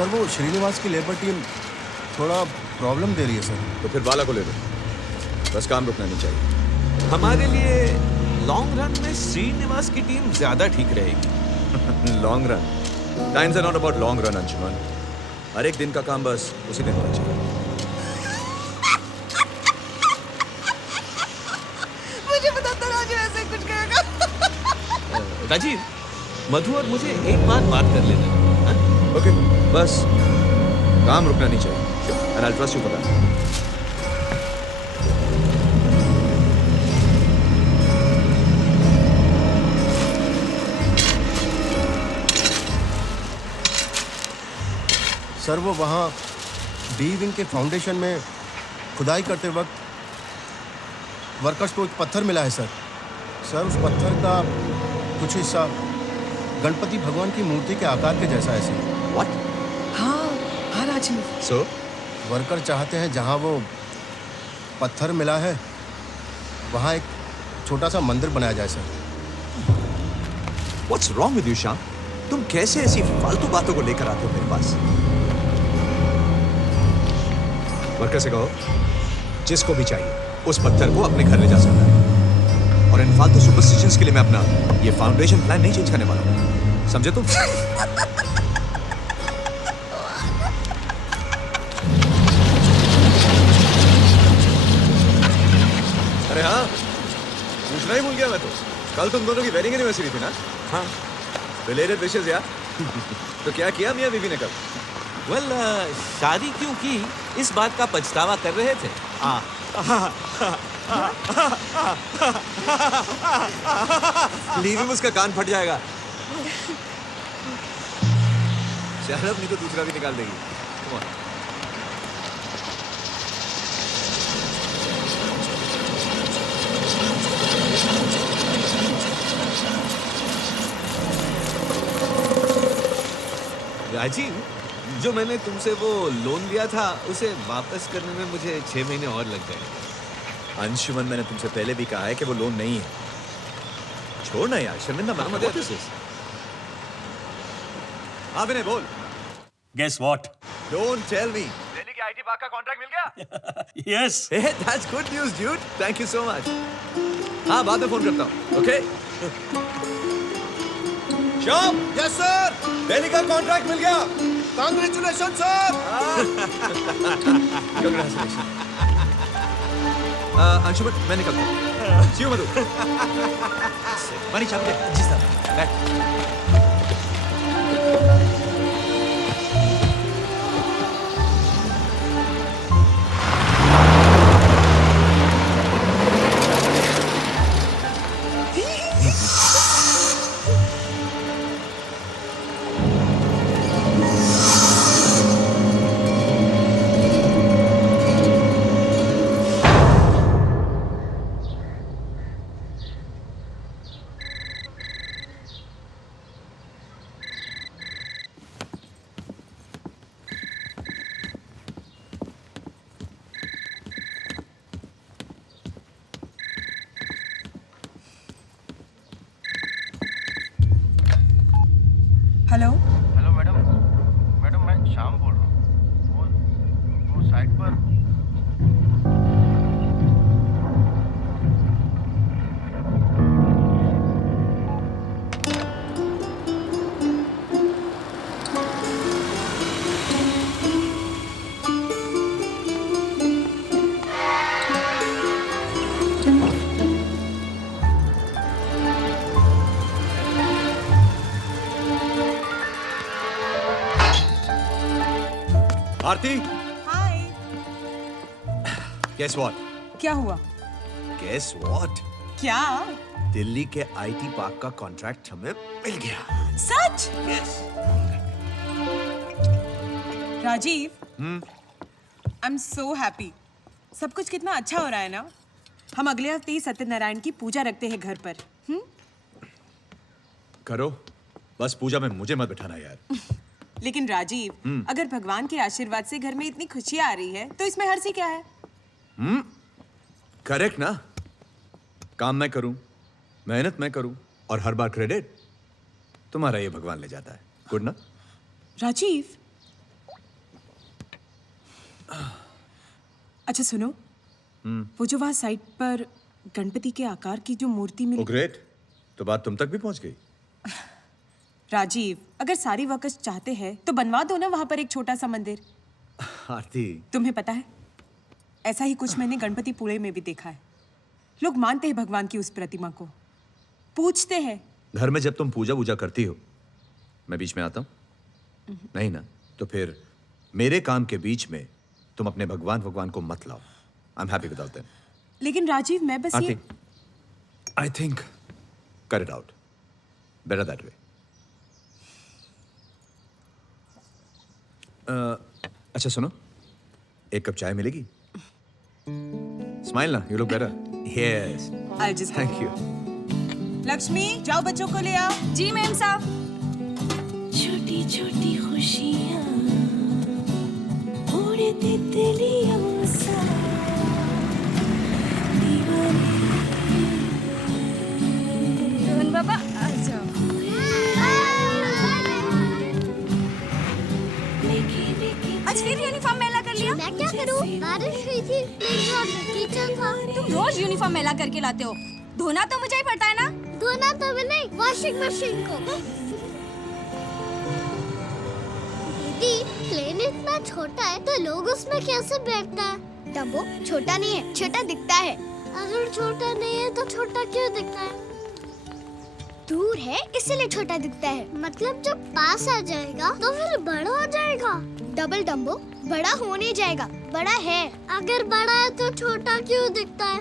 Sir वो श्रीनिवास की labour team थोड़ा प्रॉब्लम दे रही है सर। तो फिर बाला को ले लो, बस काम रुकना नहीं चाहिए। हमारे लिए लॉन्ग रन में श्रीनिवास की टीम ज्यादा ठीक रहेगी। Long run, times are not about long run Anshuman. हर एक दिन का काम बस उसी दिन होना चाहिए। मुझे पता था राजू ऐसे कुछ कहेगा। राजीव, मधु और मुझे एक बात कर लेना। ओके, बस काम रुकना नहीं चाहिए। And I trust you for that. Sir वो वहाँ डी विंग के फाउंडेशन में खुदाई करते वक्त वर्कर्स को एक पत्थर मिला है सर। सर उस पत्थर का कुछ हिस्सा गणपति भगवान की मूर्ति के आकार के जैसा है सर। व्हाट? हाँ राजीव। सो वर्कर चाहते हैं जहाँ वो पत्थर मिला है वहाँ एक छोटा सा मंदिर बनाया जाए sir. What's wrong with you Shyam? तुम कैसे ऐसी फालतू बातों को लेकर आते हो मेरे पास? वर्कर से कहो जिसको भी चाहिए उस पत्थर को अपने घर ले जा सकता है। और इन फालतू सुपरस्टिशंस के लिए मैं अपना ये फाउंडेशन प्लान नहीं चेंज करने वाला हूं, समझे तुम? अरे हाँ, पूछना ही भूल गया मैं तो। कल तुम दोनों की वेडिंग एनिवर्सरी थी ना? हाँ। रिलेटेड विशेष यार। तो क्या किया मियां बीवी ने कल? वेल, शादी क्यों की इस बात का पछतावा कर रहे थे। लीव में उसका कान फट जाएगा। शराब नहीं तो दूसरा भी निकाल देगी। Come on. राजीव, जो मैंने तुमसे वो लोन लिया था उसे वापस करने में मुझे 6 महीने और लग जाएंगे। अंशुमन, मैंने तुमसे पहले भी कहा है कि वो लोन नहीं है। छोड़ना यार, शर्मिंदा मत कर। हाँ विनय बोल। Guess what? Don't tell me. Delhi के आईटी पार्क का कॉन्ट्रैक्ट मिल गया? Yes. Hey, that's good news, dude. Thank you so much. हाँ, बाद में फोन करता हूँ। Okay? Shyam. Yes sir. Delhi का कॉन्ट्रैक्ट मिल गया। Congratulation sir. Congratulations. अंशुमन, मैं निकलता हूँ। See you, Madhu. मनी चाबी दे। जी सर। बैठ। हेलो। हेलो मैडम, मैं श्याम बोल रहा हूँ। वो साइट पर आरती। हाय। Guess what? क्या हुआ? Guess what? क्या? दिल्ली के आईटी पार्क का कॉन्ट्रैक्ट हमें मिल गया। सच? Yes. Rajiv, I am so happy. सब कुछ कितना अच्छा हो रहा है ना। हम अगले हफ्ते ही सत्यनारायण की पूजा रखते हैं घर पर। करो, बस पूजा में मुझे मत बिठाना यार। लेकिन राजीव, अगर भगवान के आशीर्वाद से घर में इतनी खुशियां आ रही है तो इसमें हर्जी क्या है? करेक्ट ना? काम मैं करूं, मेहनत मैं करूं और हर बार क्रेडिट तुम्हारा ये भगवान ले जाता है। गुड ना? राजीव, अच्छा सुनो, वो जो वहाँ साइट पर गणपति के आकार की जो मूर्ति ओ मिली। ग्रेट, तो बात तुम तक भी पहुंच गई। राजीव, अगर सारी वर्कर्स चाहते हैं तो बनवा दो ना वहाँ पर एक छोटा सा मंदिर। आरती, तुम्हें पता है, ऐसा ही कुछ मैंने गणपति पुणे में भी देखा है। लोग मानते हैं भगवान की उस प्रतिमा को, पूछते हैं। घर में जब तुम पूजा वूजा करती हो, मैं बीच में आता हूं? नहीं ना, तो फिर मेरे काम के बीच में तुम अपने भगवान को मत लाओ। I am happy without them. लेकिन राजीव, मैं बस ये I think cut it out, better that way. अच्छा सुनो, एक कप चाय मिलेगी? स्माइल ना, you look better. Yes, I'll just go. Thank you. Lakshmi, जाओ बच्चों को ले आओ। जी मैम साहब। छोटी छोटी खुशियाँ उड़े तितलियों सा दीवाने। रोहन बाबा आ जाओ। आज फिर यूनिफॉर्म मैला कर लिया? मैं क्या करूं? बारिश हुई थी, कीचड़ था। तुम रोज यूनिफॉर्म मैला करके लाते हो, धोना तो मुझे ही पड़ता है ना? धोना तो मैं नहीं, वॉशिंग मशीन को। दीदी, प्लेन इतना छोटा है तो लोग उसमें कैसे बैठता है? डम्बो छोटा नहीं है, छोटा दिखता है। अगर छोटा नहीं है तो छोटा क्यों दिखता है? दूर है इसलिए छोटा दिखता है। मतलब जब पास आ जाएगा तो फिर बड़ा हो जाएगा। डबल डम्बो बड़ा हो नहीं जाएगा, बड़ा है। अगर बड़ा है तो छोटा क्यों दिखता है?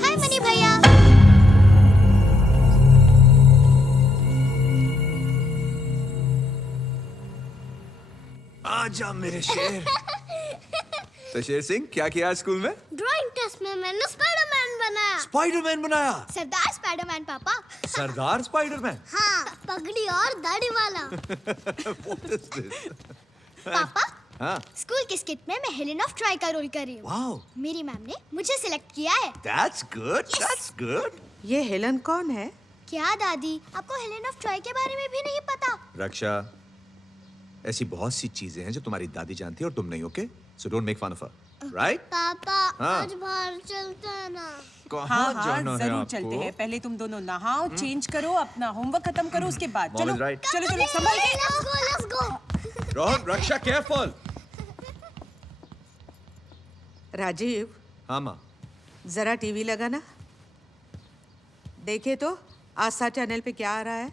हाय मनी भैया। आजा मेरे शेर। तो शेर सिंह, क्या किया आज स्कूल में? ड्राइंग टेस्ट में मैंने स्पाइडरमैन बनाया। स्पाइडरमैन बनाया। सरदार स्पाइडरमैन पापा। सरदार स्पाइडरमैन। हाँ, पगड़ी और दाढ़ी वाला। What is this? पापा, हाँ, स्कूल की स्किट में मैं हेलेन ऑफ ट्रॉय का रोल कर रही हूँ। wow, मेरी मैम ने मुझे सिलेक्ट किया है। that's good, that's good. ये हेलन कौन है? क्या दादी, आपको हेलेन ऑफ ट्रॉय के बारे में भी नहीं पता? रक्षा, ऐसी बहुत सी चीजें हैं जो तुम्हारी दादी जानती है और तुम नहीं, okay? So don't make fun of her, right? पापा, हाँ। आज बाहर चलते हैं ना। कहाँ हाँ जाना हाँ, है जरूर आपको? चलते हैं। पहले तुम दोनों नहाओ, चेंज करो, अपना होमवर्क खत्म करो, उसके बाद Mom चलो is right. चलो चलो संभल के। Let's go. Rohan, Raksha, careful. Rajiv, हाँ माँ, जरा टीवी लगाना। देखे तो आस्था चैनल पे क्या आ रहा है?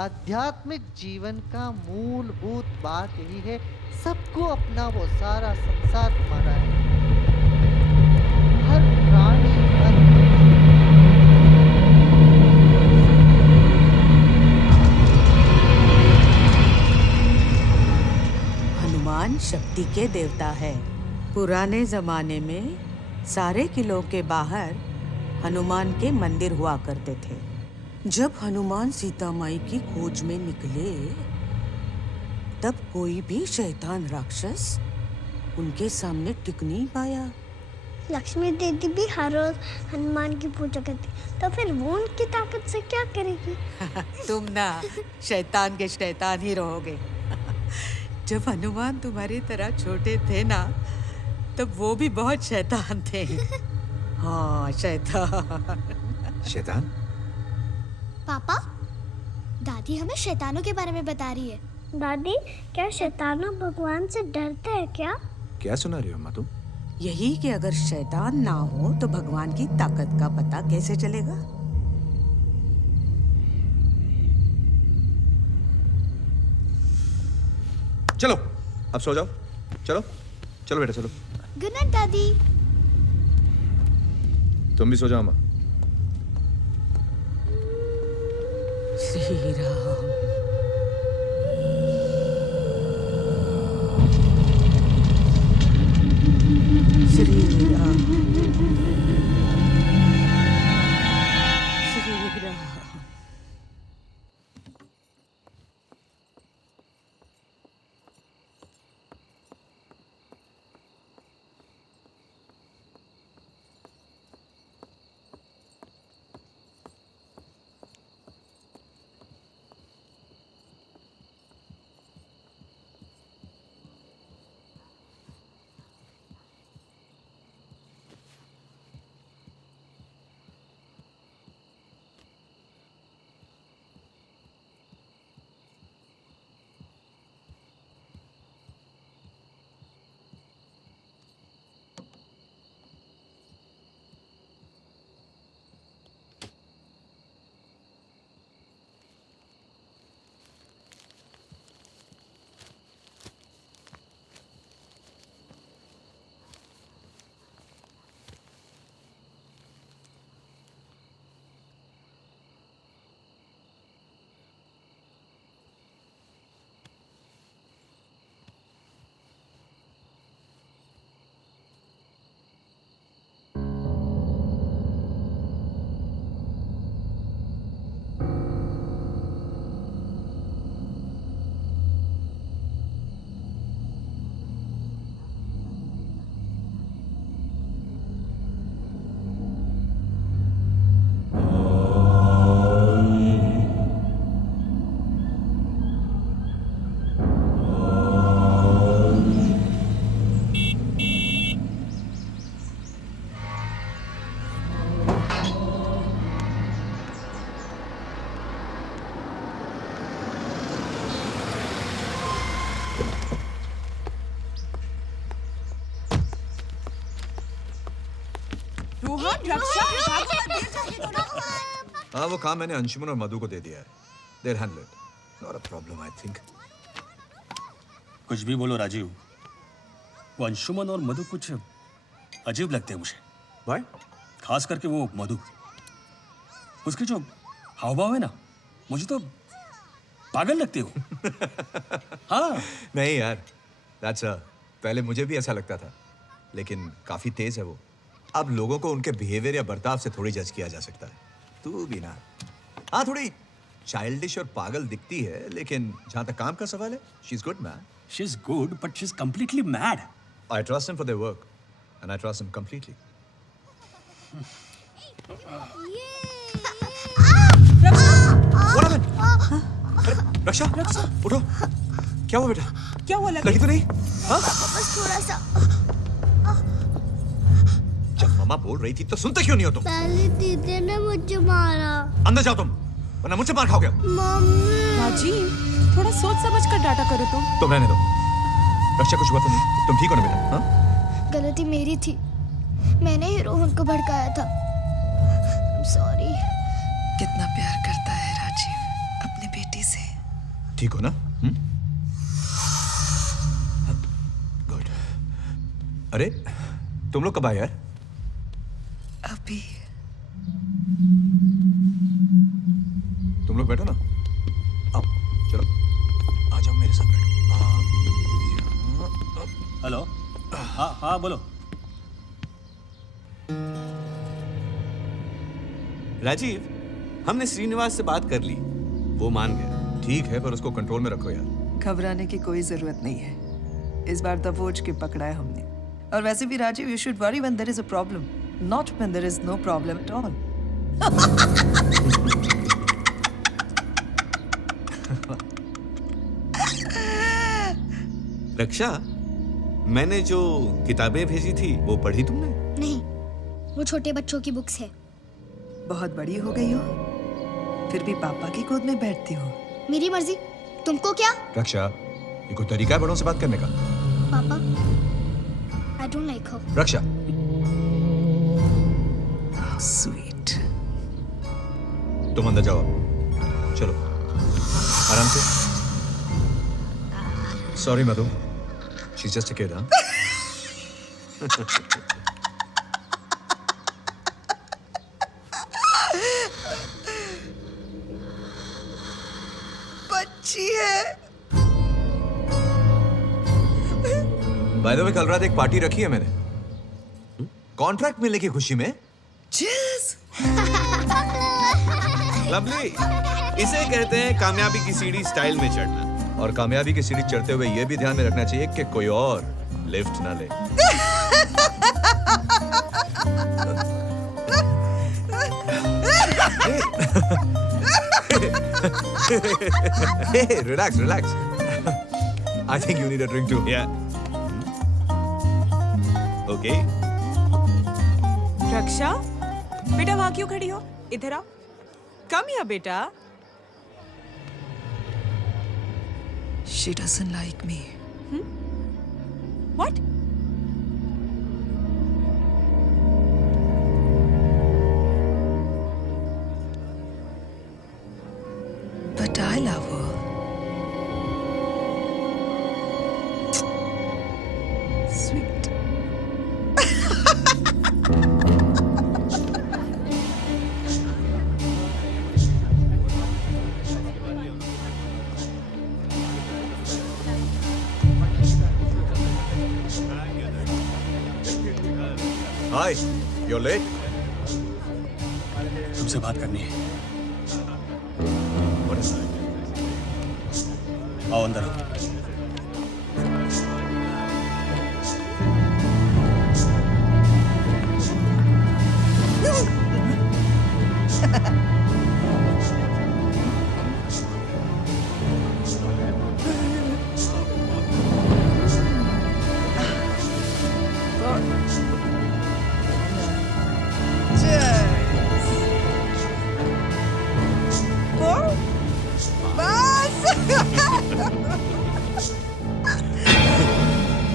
आध्यात्मिक जीवन का मूलभूत बात यही है, सबको अपना वो सारा संसार तुम्हारा है। हर प्राणी हनुमान शक्ति के देवता है। पुराने जमाने में सारे किलों के बाहर हनुमान के मंदिर हुआ करते थे। जब हनुमान सीता माई की खोज में निकले, तब कोई भी शैतान राक्षस उनके सामने टिक नहीं पाया। लक्ष्मी दीदी भी हर रोज हनुमान की पूजा करती, तो फिर वो उनकी ताकत से क्या करेगी? तुम ना शैतान के शैतान ही रहोगे। जब हनुमान तुम्हारी तरह छोटे थे ना, तब वो भी बहुत शैतान थे। हाँ, शैतान। शैतान? पापा, दादी हमें शैतानों के बारे में बता रही है। दादी, क्या शैतानों भगवान से डरते हैं क्या? क्या सुना रही हो अम्मा तुम? यही कि अगर शैतान ना हो तो भगवान की ताकत का पता कैसे चलेगा? चलो, अब सो जाओ। चलो, चलो बेटा चलो। गुड नाइट दादी। तुम भी सो जाओ अम्मा। श्री राम। श्री राम। श्री राम। on, रक्षा, भागो मत, देर जाएगी दोनों। हाँ, वो काम मैंने अंशुमन और मधु को दे दिया है. They'll handle it. Not a problem, I think. कुछ भी बोलो राजीव, वो अंशुमन और मधु कुछ अजीब लगते हैं मुझे. Why? खास करके वो मधु, उसके जो हाव भाव है ना, मुझे तो पागल लगते हो. हाँ. नहीं यार, that's पहले मुझे भी ऐसा लगता था, लेकिन काफी तेज है वो. अब लोगों को उनके बिहेवियर या बर्ताव से थोड़ी जज किया जा सकता है. तू भी ना. हाँ, थोड़ी चाइल्डिश और पागल दिखती है, लेकिन जहाँ तक काम का सवाल है, she's good man. She's good, but she's completely mad. I trust them for their work, and I trust them completely. What happened? अरे, रक्षा, उठो. क्या हुआ बेटा? क्या हुआ लगी तो नहीं? हाँ? बस थोड़ा सा. जब मम्मा बोल रही थी तो सुनते क्यों नहीं हो तुम? पहले दीदी ने मुझे मारा. अंदर जाओ तुम, वरना मुझसे मार खाओगे. मम्मी. राजीव, थोड़ा सोच समझ कर डाटा करो तुम. तुम रहने दो. रक्षा, कुछ हुआ तो नहीं? तुम ठीक हो ना बेटा? हाँ? गलती मेरी थी. मैंने ही रोहन को भड़काया था. सॉरी. कितना प्यार करता है राजीव अपनी बेटी से. ठीक हो ना? गुड. अरे, तुम लोग कब आए यार? अभी. तुम लोग बैठो ना. आओ, चलो. आ जाओ मेरे साथ बैठो. हेलो. हाँ हाँ बोलो. राजीव, हमने श्रीनिवास से बात कर ली, वो मान गया. ठीक है, पर उसको कंट्रोल में रखो यार. घबराने की कोई जरूरत नहीं है. इस बार दबोच के पकड़ा है हमने. और वैसे भी Rajiv, you should worry when there is a problem, not when there is no problem at all. Raksha, मैंने जो किताबें भेजी थी वो पढ़ी तुमने? नहीं, वो छोटे बच्चों की बुक्स है. बहुत बड़ी हो गई हो, फिर भी पापा की गोद में बैठती हो. मेरी मर्जी. तुमको क्या? रक्षा, ये कोई तरीका है बड़ों से बात करने का? पापा, I don't like her. Raksha. Sweet. तुम अंदर जाओ. चलो, आराम से. Sorry Madhu, she's just a kid, huh? बच्ची है. बाय द वे, कल रात एक पार्टी रखी है मैंने. कॉन्ट्रैक्ट मिलने की खुशी में. चीज. लवली, इसे कहते हैं कामयाबी की सीढ़ी स्टाइल में चढ़ना. और कामयाबी की सीढ़ी चढ़ते हुए ये भी ध्यान में रखना चाहिए कि कोई और लिफ्ट ना ले. Hey, relax, relax. I think you need a drink too. Yeah. Okay. रक्षा, बेटा वहाँ क्यों खड़ी हो? इधर आओ. कम या बेटा. She doesn't like me. What? But I love her. Sweet. Hi, you're late. तुमसे बात करनी है. What is that? आओ अंदर.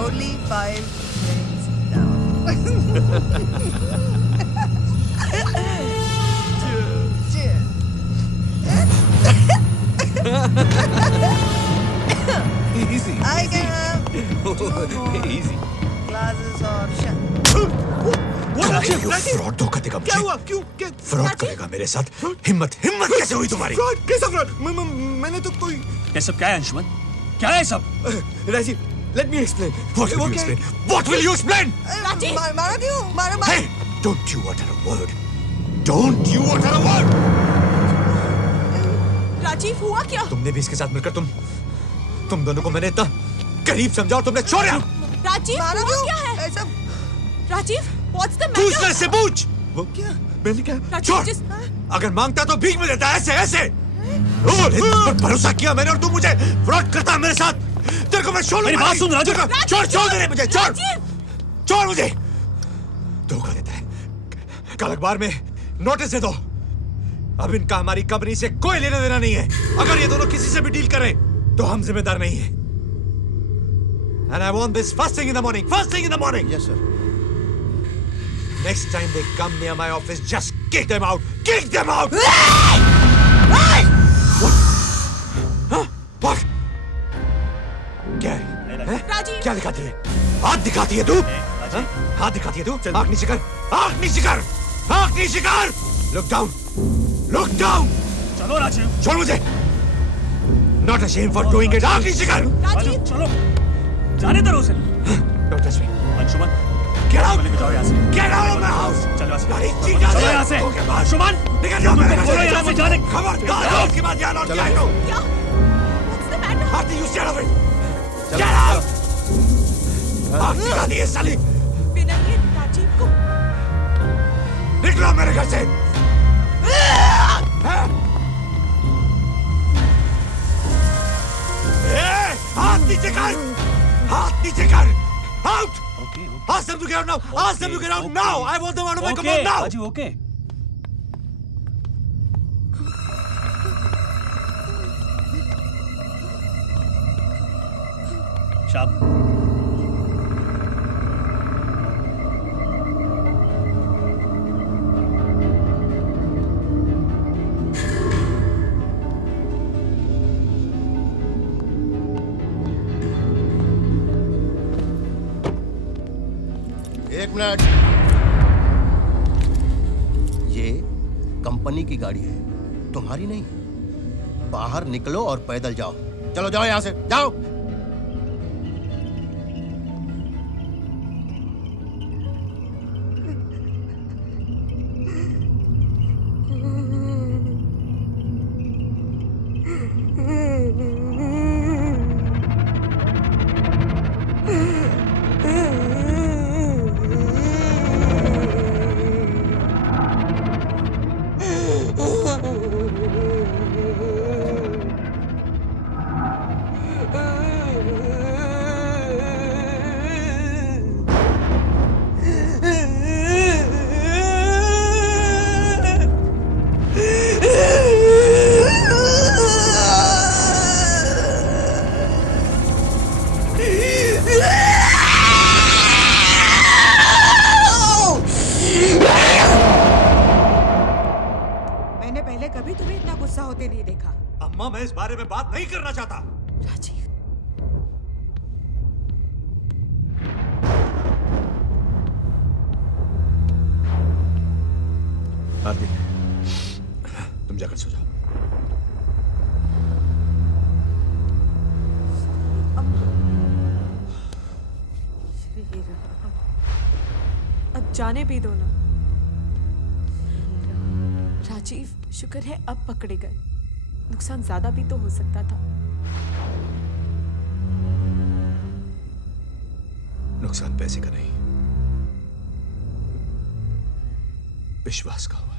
Only 5 minutes down. Easy. I can Easy. glasses or shut. Fraud धोखा देगा क्या मुझे हुआ? क्यों? क्या? फ्रॉड करेगा मेरे साथ हिम्मत हिम्मत कैसे हुई तुम्हारी फ्रॉड? कैसा फ्रॉड? मैंने तो कोई ये सब क्या है अंशुमन? क्या है सब? Rajiv, let me explain. What will you explain? What will you explain? Rajiv मारा क्यों? मारा Hey, don't you utter a word. Don't you utter a word. Rajiv हुआ क्या? तुमने भी इसके साथ मिलकर तुम दोनों को मैंने इतना करीब समझा और तुमने छोड़ा। राजीव मारा हुआ क्यों? क्या है? ऐसा राजीव व्हाट्स द पूछ मैटर? ले से पूछ। वो क्या? मैंने क्या? राजीव छोड़। जिस अगर मांगता तो भीख में देता ऐसे ऐसे। तुम पर भरोसा किया मैंने और तू मुझे फ्रॉड करता है मेरे साथ। तेरे को मैं छोड़ मेरी बात सुन राजू। छोड़ दे मुझे छोड़ मुझे। धोखा देता है। कल अखबार में नोटिस दे दो। अब इनका हमारी कंपनी से कोई लेना देना नहीं है। अगर ये दोनों किसी से भी डील करें तो हम जिम्मेदार नहीं है। And I want this first thing in the morning. First thing in the morning. Yes, sir. Next time they come near my office, just kick them out. Kick them out. What? Huh? What? क्या है? हैं? राजीव। क्या दिखाती है? हाथ दिखाती है तू? हाँ? हाथ दिखाती है तू? आँख नीचे कर। आँख नीचे कर। आँख नीचे कर। Look down. Look down. चलो राजीव। छोड़ मुझे। Not ashamed for doing it. आँख नीचे कर। राजीव चलो। जाने दो उसे। Don't touch me. Anshuman Get out. लेके जाओ यहाँ से। Get out of my house. चलो यहाँ से। सारी चीज़ें चलो यहाँ से। ओके, बाहर। अंशुमन निकल जाओ मेरे घर बोलो यहाँ से जाने। खबरदार उसके बाद यहाँ लौट के आए तो। क्या? What's the matter? After you stay away. Get out. आँख दिखा दी है साली। विनय ये राजीव को निकलो मेरे घर से। हाथ नीचे कर। हाथ नीचे कर। Out. Ask them to get out now. Ask them to get out now. I want them out of my command now. Rajiv okay. शाब एक मिनट। ये कंपनी की गाड़ी है, तुम्हारी नहीं। बाहर निकलो और पैदल जाओ। चलो जाओ यहाँ से, जाओ। मैंने पहले कभी तुम्हें इतना गुस्सा होते नहीं देखा। अम्मा मैं इस बारे में बात नहीं करना चाहता। राजीव आरती तुम जाकर सो जाओ। अब जाने भी दो ना। राजीव शुक्र है अब पकड़े गए, नुकसान ज्यादा भी तो हो सकता था। नुकसान पैसे का नहीं, विश्वास का हुआ है।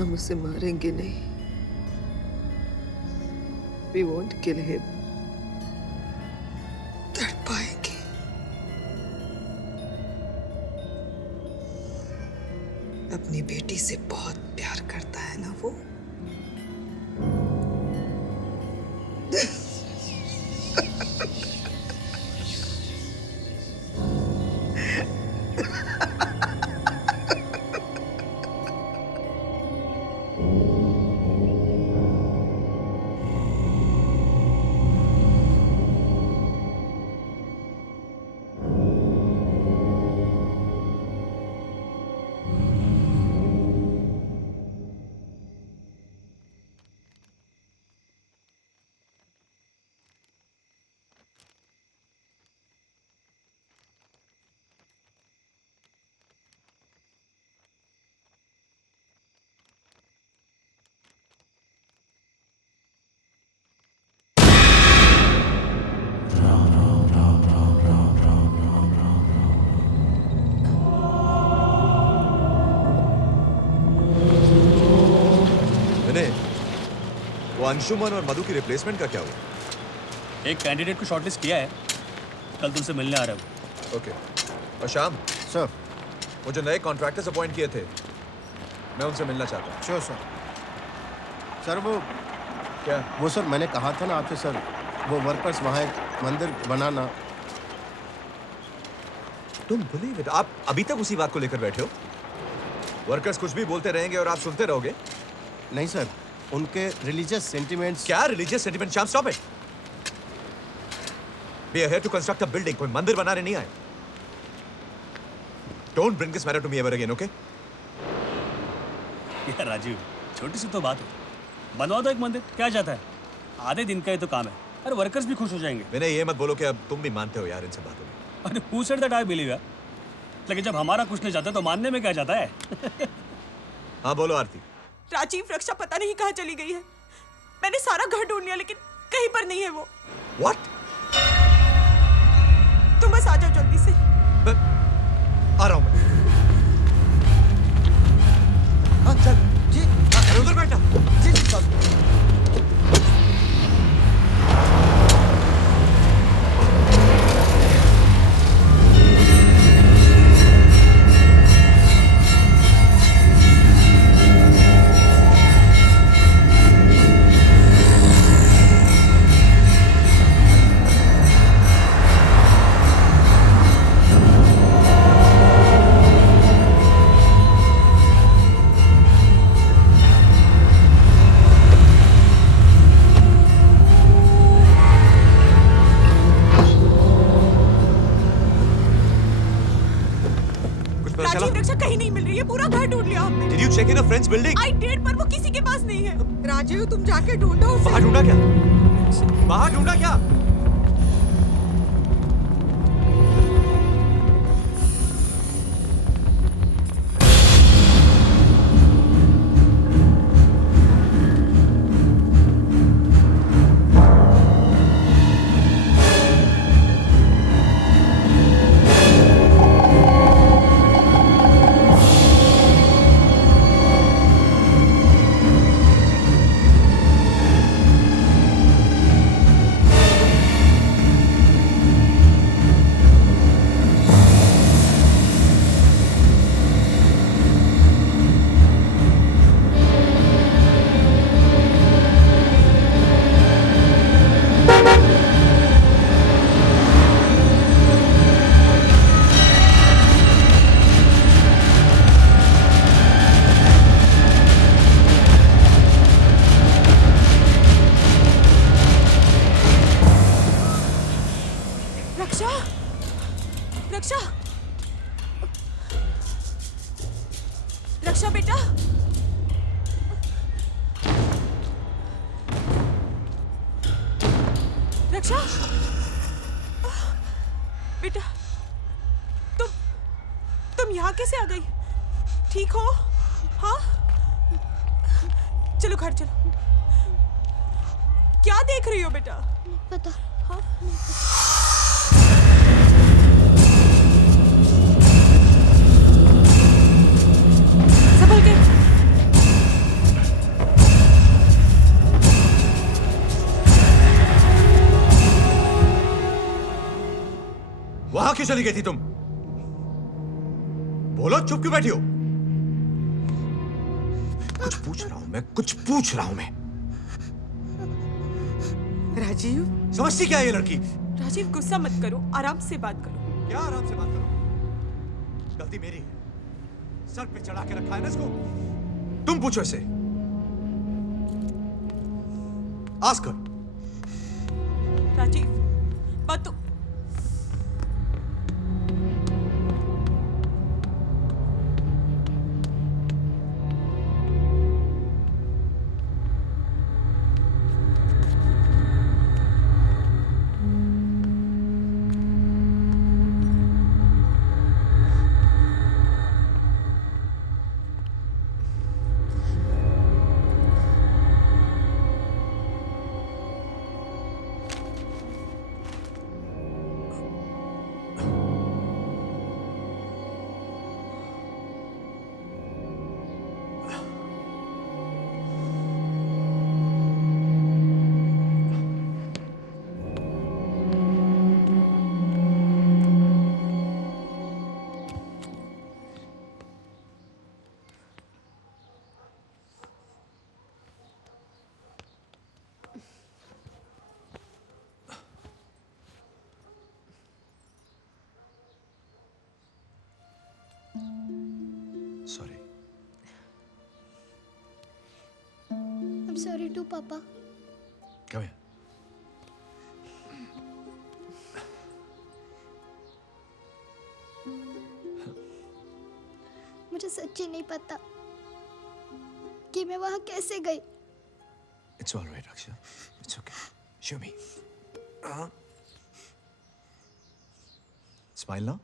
हम उसे मारेंगे नहीं। We won't kill him. तड़पाएंगे। अपनी बेटी से बहुत प्यार करता है ना वो। वो अंशुमन और मधु की रिप्लेसमेंट का क्या हुआ? एक कैंडिडेट को शॉर्टलिस्ट किया है, कल तुमसे मिलने आ रहा हूँ। ओके। और शाम सर, वो जो नए कॉन्ट्रैक्टर्स अपॉइंट किए थे, मैं उनसे मिलना चाहता हूँ। Sure sir. सर वो क्या? वो सर मैंने कहा था ना आपसे सर, वो वर्कर्स वहाँ एक मंदिर बनाना। तुम बिलीव इट, आप अभी तक उसी बात को लेकर बैठे हो? वर्कर्स कुछ भी बोलते रहेंगे और आप सुनते रहोगे? नहीं सर, उनके रिलीजियस सेंटिमेंट्स। क्या रिलीजियस सेंटिमेंट? शाम stop it. We are here to construct a building, कोई मंदिर बनाने नहीं आए। Don't bring this matter to me ever again, okay? यार राजीव, छोटी सी तो बात है, बनवा दो एक मंदिर, क्या जाता है? आधे दिन का ही तो काम है। अरे वर्कर्स भी खुश हो जाएंगे। मैंने ये मत बोलो कि अब तुम भी मानते हो यार इन सब बातों में। अरे who said that I believe यार? लेकिन जब हमारा कुछ नहीं जाता तो मानने में क्या जाता है? हाँ बोलो आरती। राजीव, रक्षा पता नहीं कहाँ चली गई है। मैंने सारा घर ढूंढ लिया लेकिन कहीं पर नहीं है वो। What? तुम बस आ जाओ जल्दी से। आ रहा हूँ मैं। हाँ चल। जी। अरे उधर बैठना। जी जी साहब। राजीव, रक्षा कहीं नहीं मिल रही है। पूरा घर ढूंढ लिया हमने। Did you check in a friend's building? I did, पर वो किसी के पास नहीं है। राजीव, तुम जाके ढूंढो उसे। बाहर ढूंढा क्या? बाहर ढूंढा क्या? रक्षा, रक्षा बेटा, रक्षा बेटा, तुम यहाँ कैसे आ गई? ठीक हो? हाँ, चलो घर चलो। क्या देख रही हो बेटा? पता। हाँ? संभल के। क्यों चली गई थी तुम? बोलो, चुप क्यों बैठी हो? कुछ पूछ रहा हूं मैं। राजीव, समझती क्या है ये लड़की? राजीव गुस्सा मत करो, आराम से बात करो। क्या आराम से बात करो? गलती मेरी है, सर पे चढ़ा के रखा है ना इसको। तुम पूछो इसे, आस्क कर। राजीव, बात तो सॉरी। I'm sorry too, पापा। Come here. मुझे सच्ची नहीं पता कि मैं वहाँ कैसे गई। It's all right, Raksha. It's okay. Show me. Smile now.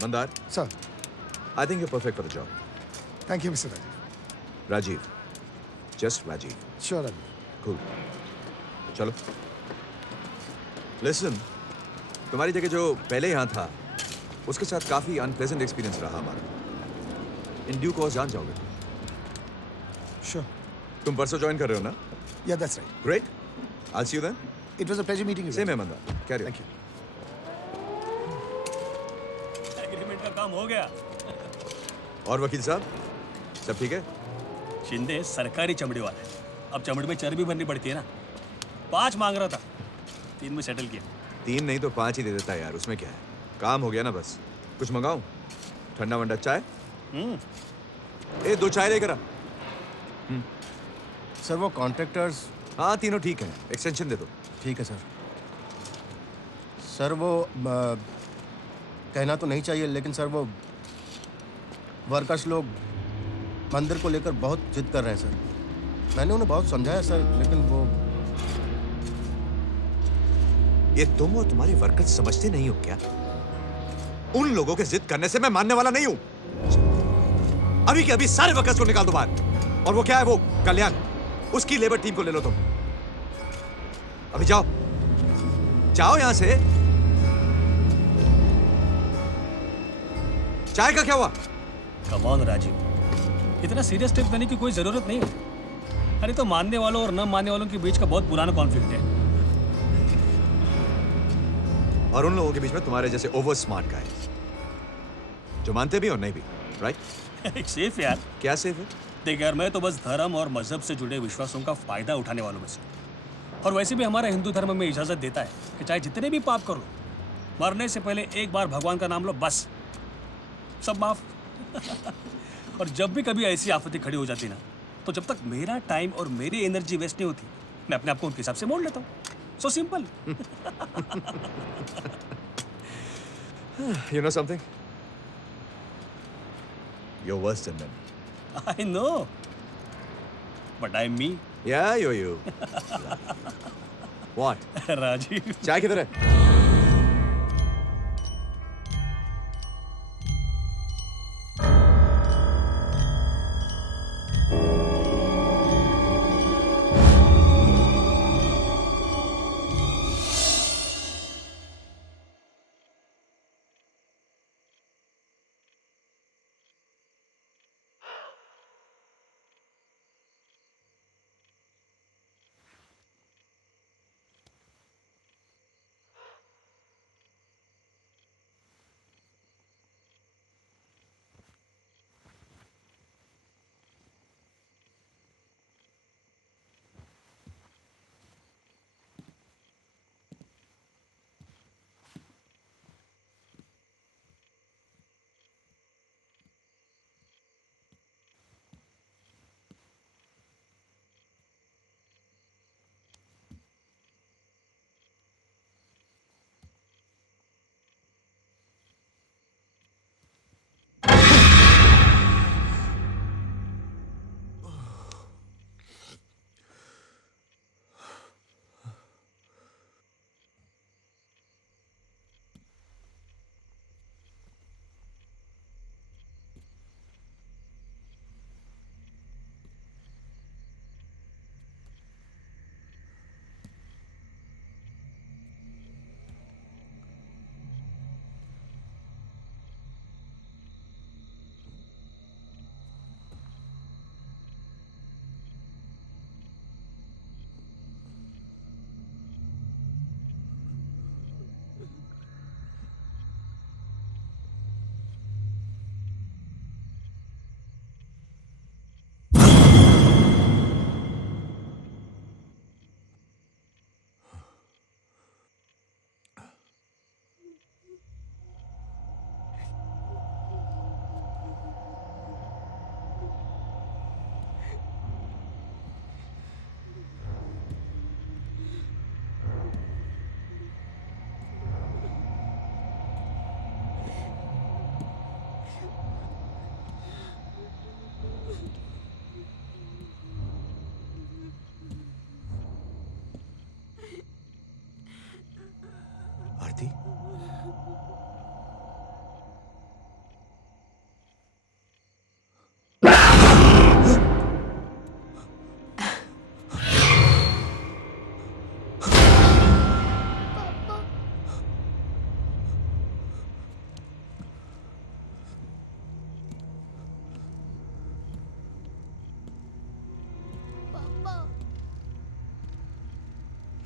Mandar, Sir, I think you're perfect for the job. thank you, Mr. Rajiv. Rajiv. Just Rajiv. Sure, Rajiv. Cool. चलो. Listen, तुम्हारी जगह जो पहले यहाँ था, उसके साथ काफी अनप्लेजेंट एक्सपीरियंस रहा हमारा. In due course जान जाओगे. Sure. तुम परसों ज्वाइन कर रहे हो ना? Yeah, that's right. Great. I'll see you then. It was a pleasure meeting you. Same Rajiv. है मंदा. Carry on. Thank you. Agreement का काम हो गया। और वकील साहब, सब ठीक है? शिंदे सरकारी चमड़ी वाला है। अब चमड़ी में चर्बी भरनी पड़ती है ना। 5 मांग रहा था, 3 में सेटल किया। 3 नहीं तो 5 ही दे देता यार, उसमें क्या है? काम हो गया ना बस. कुछ मंगाऊं? ठंडा वंडा चाय? ए 2 चाय लेकर आ. सर वो कॉन्ट्रैक्टर्स। हाँ तीनों ठीक हैं, एक्सटेंशन दे दो. ठीक है सर. सर वो कहना तो नहीं चाहिए लेकिन सर वो वर्कर्स लोग मंदिर को लेकर बहुत जिद कर रहे हैं सर. मैंने उन्हें बहुत समझाया सर लेकिन वो ये तुम और तुम्हारे वर्कर्स समझते नहीं हो क्या? उन लोगों के जिद करने से मैं मानने वाला नहीं हूं. अभी के अभी सारे वर्कर्स को निकाल दो बाहर. और वो क्या है वो कल्याण, उसकी लेबर टीम को ले लो तुम. अभी जाओ जाओ यहां से. चाय का क्या हुआ? कम ऑन राजीव, इतना सीरियस स्टेप लेने की कोई जरूरत नहीं है. अरे तो मानने वालों और न मानने वालों के बीच का बहुत पुराना कॉन्फ्लिक्ट है. और उन लोगों के बीच में तुम्हारे जैसे ओवर स्मार्ट गाय जो मानते भी और नहीं भी. राइट? सेफ यार. क्या सेफ है? देख यार, मैं तो बस धर्म और मजहब से जुड़े विश्वासों का फायदा उठाने वालों में से. और वैसे भी हमारा हिंदू धर्म में इजाजत देता है कि चाहे जितने भी पाप कर लो, मरने से पहले एक बार भगवान का नाम लो, बस सब माफ. और जब भी कभी ऐसी आफतें खड़ी हो जाती ना, तो जब तक मेरा टाइम और मेरी एनर्जी वेस्ट नहीं होती, मैं अपने आप को उनके हिसाब से मोड़ लेता हूँ. So simple. You know something? You're worse than them. I know, but I'm me. Yeah, you're you. What? Rajiv, चाय किधर है?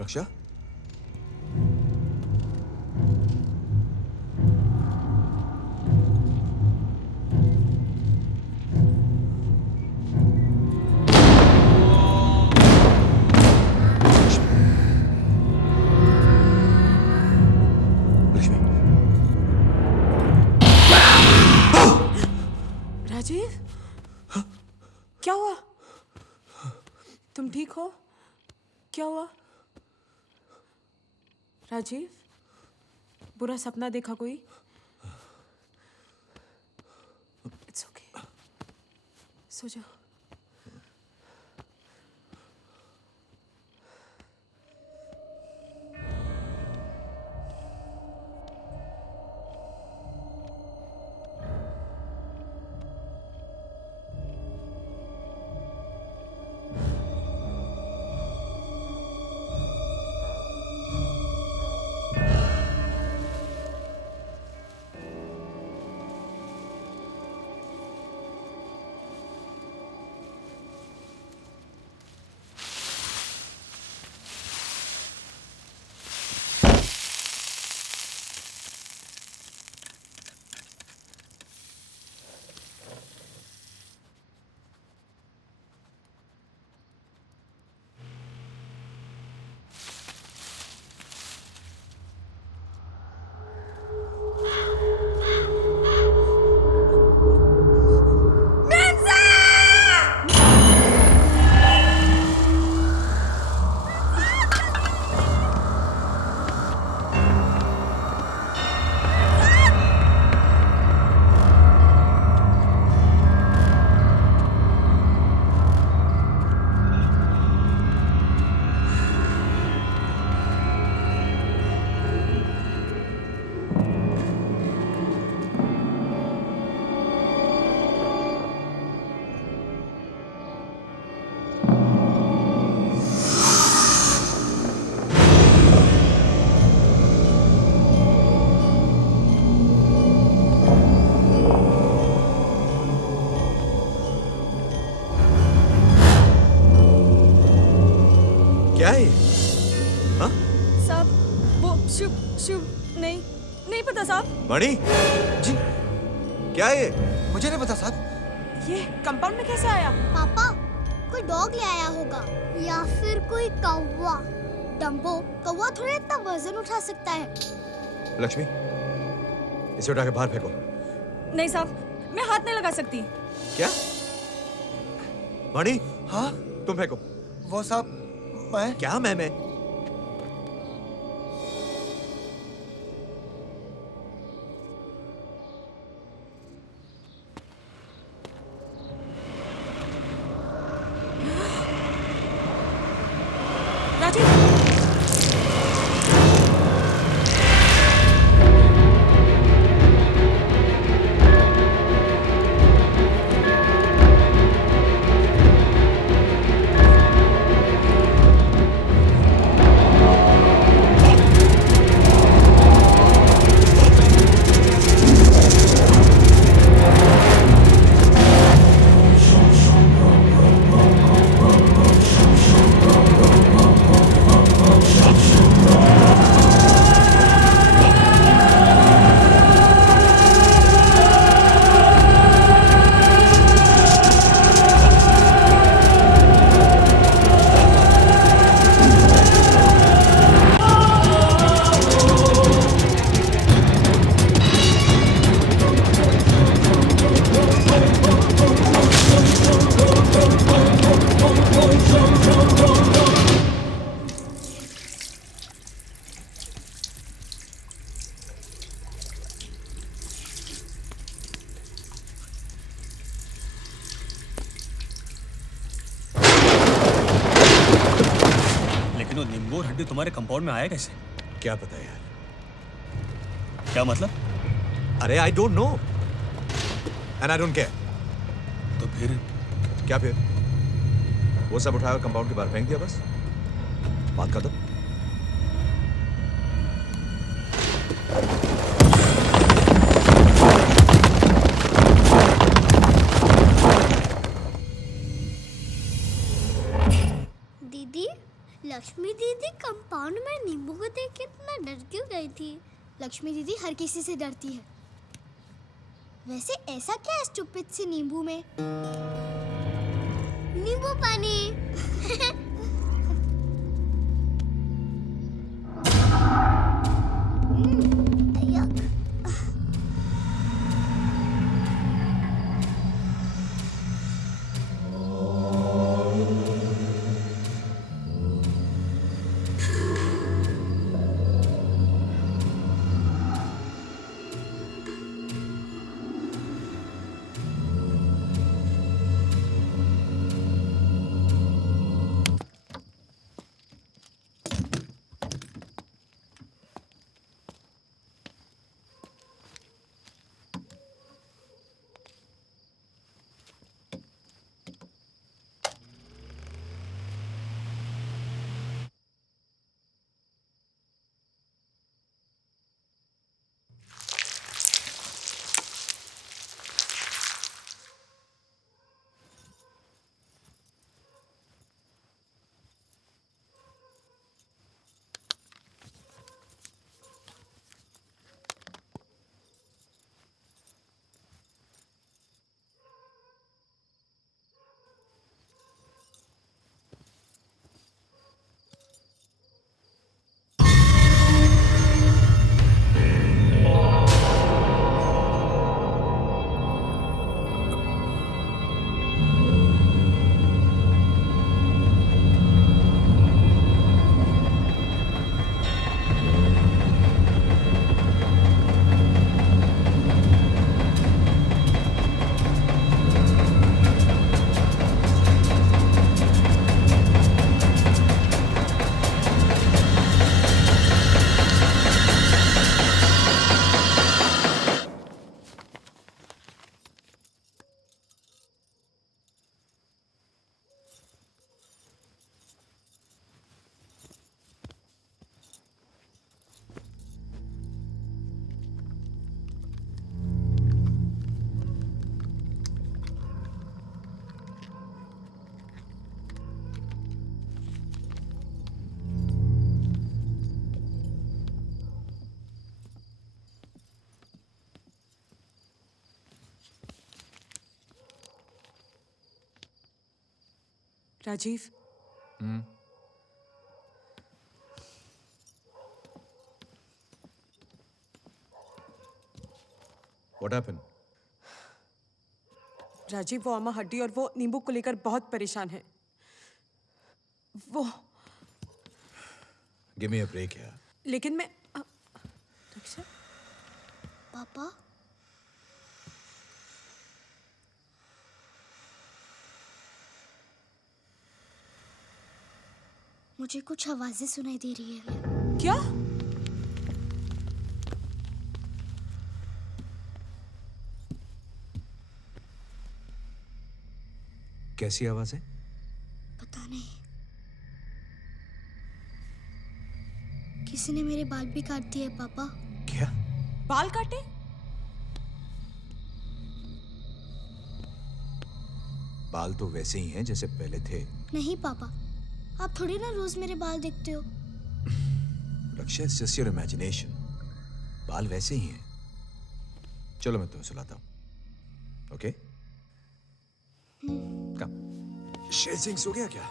रक्षा? राजीव, क्या हुआ? तुम ठीक हो? क्या हुआ? राजीव, बुरा सपना देखा कोई? इट्स ओके, सो जाओ। क्या है? हाँ? साहब, वो शुभ शुभ नहीं पता साहब। मणि जी, क्या है ये? मुझे नहीं पता साहब। ये कंपाउंड में कैसे आया? पापा, कोई डॉग ले आया होगा या फिर कोई कौवा। डम्बो, कौवा थोड़ा इतना वजन उठा सकता है। लक्ष्मी, इसे उठा के बाहर फेंको। नहीं साहब, मैं हाथ नहीं लगा सकती। क्या? मणि, हाँ? तुम फेंको। वो साहब, मैं? क्या मैं? राजीव, लेकिन वो निम्बोर हड्डी तुम्हारे कंपाउंड में आया कैसे? क्या पता यार। क्या मतलब? अरे I don't know and I don't care. तो फिर क्या फिर? वो सब उठाकर कंपाउंड के बाहर फेंक दिया, बस बात खत्म। दीदी, लक्ष्मी दीदी कंपाउंड डर क्यों गई थी? लक्ष्मी दीदी हर किसी से डरती है। वैसे ऐसा क्या है स्टूपिड सी नींबू में? नींबू पानी। Rajiv, What happened? राजीव वो अम्मा हड्डी और वो नींबू को लेकर बहुत परेशान है। वो Give me a break यार। लेकिन मैं रक्षा? पापा मुझे कुछ आवाजें सुनाई दे रही है। क्या? कैसी आवाज है? पता नहीं, किसी ने मेरे बाल भी काट दिए पापा। क्या? बाल काटे? बाल तो वैसे ही हैं जैसे पहले थे। नहीं पापा, आप थोड़ी ना रोज मेरे बाल देखते हो। लक्ष्य, it's just your imagination। बाल वैसे ही हैं। चलो मैं तुम्हें सुलाता हूँ। ओके? कम। शेर सिंह सो गया क्या?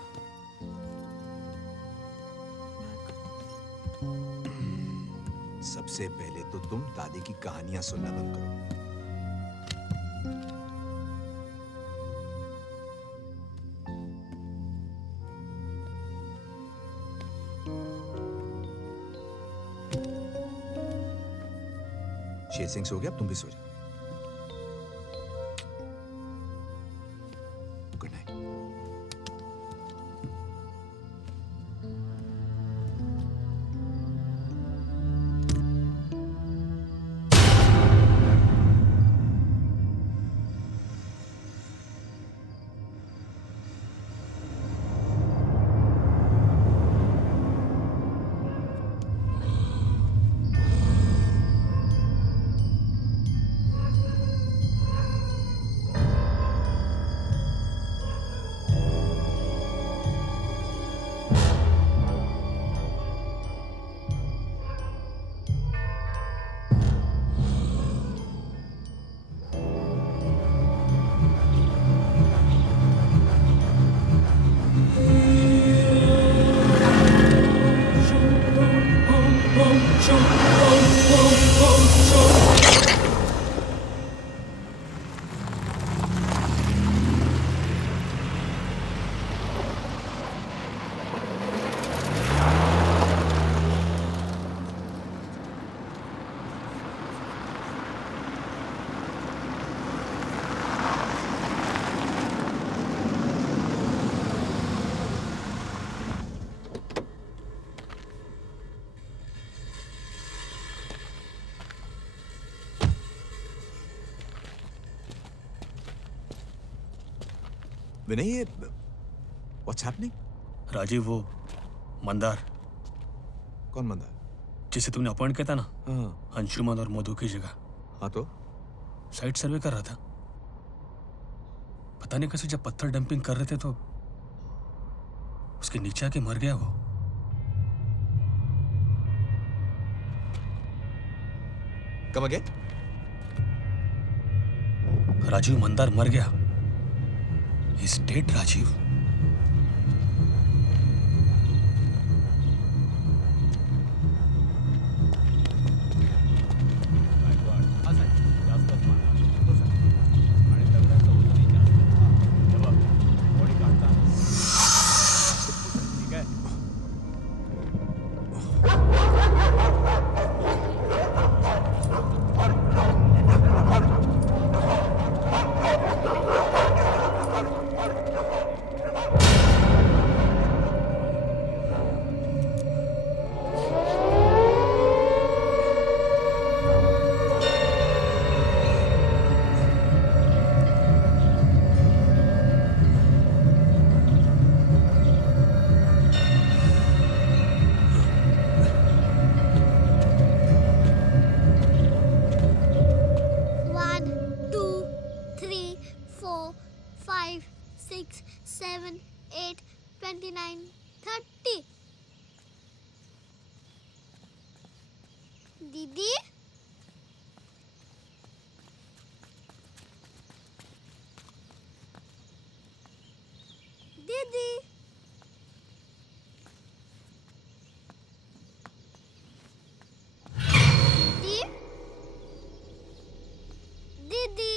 सबसे पहले तो तुम दादी की कहानियां सुनना बंद करो। शेर सिंह सो गया, अब तुम भी सो जाओ। Good night. विनय, ये व्हाट्स हैपनिंग? राजीव, वो मंदार, कौन मंदार? जिसे तुमने अपॉइंट किया था ना, हाँ अंशुमन और मधु की जगह। हाँ, तो साइट सर्वे कर रहा था। पता नहीं कैसे जब पत्थर डंपिंग कर रहे थे तो उसके नीचे आके मर गया वो। Come again? राजीव, मंदार मर गया। He's dead, Rajiv. दीदी दीदी दीदी दीदी दीदी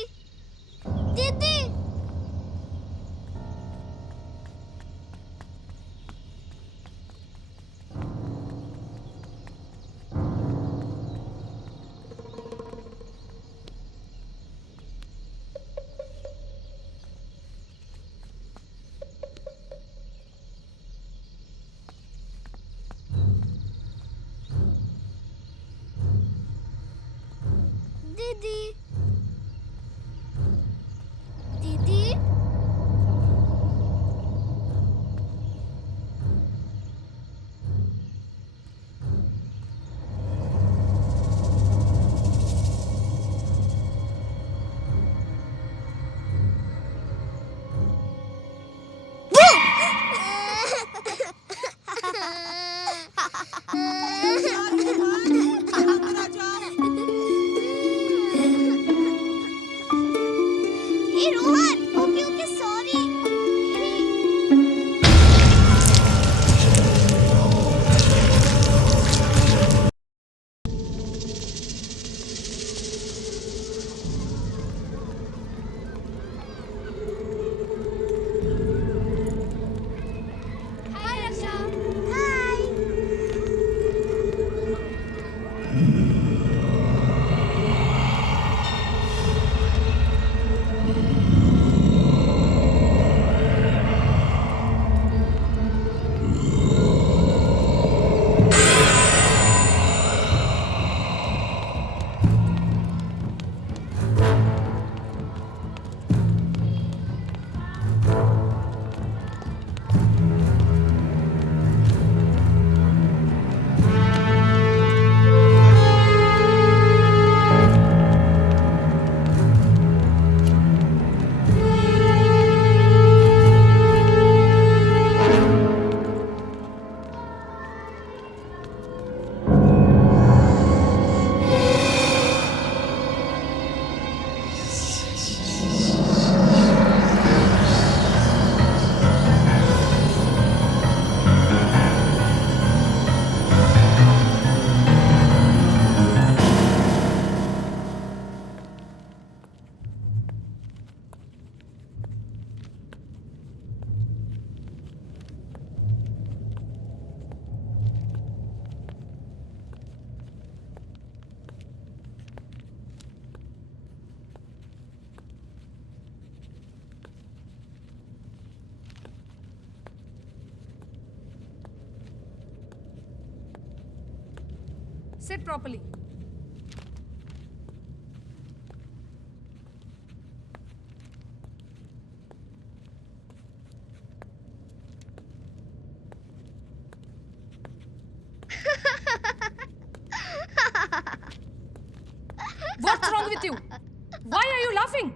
दीदी दीदी Hey Rohan, okay, sorry. Hi Raksha. Hi. Sit properly. laughing?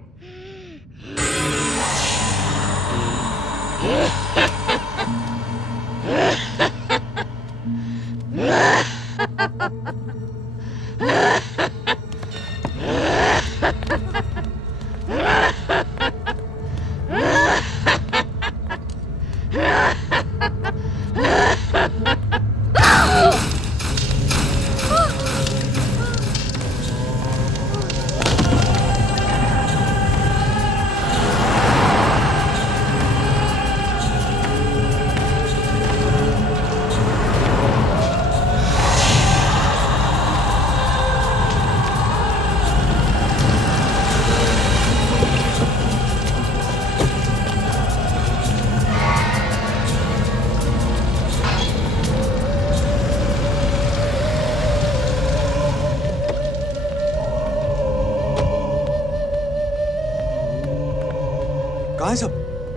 कहाँ है सब?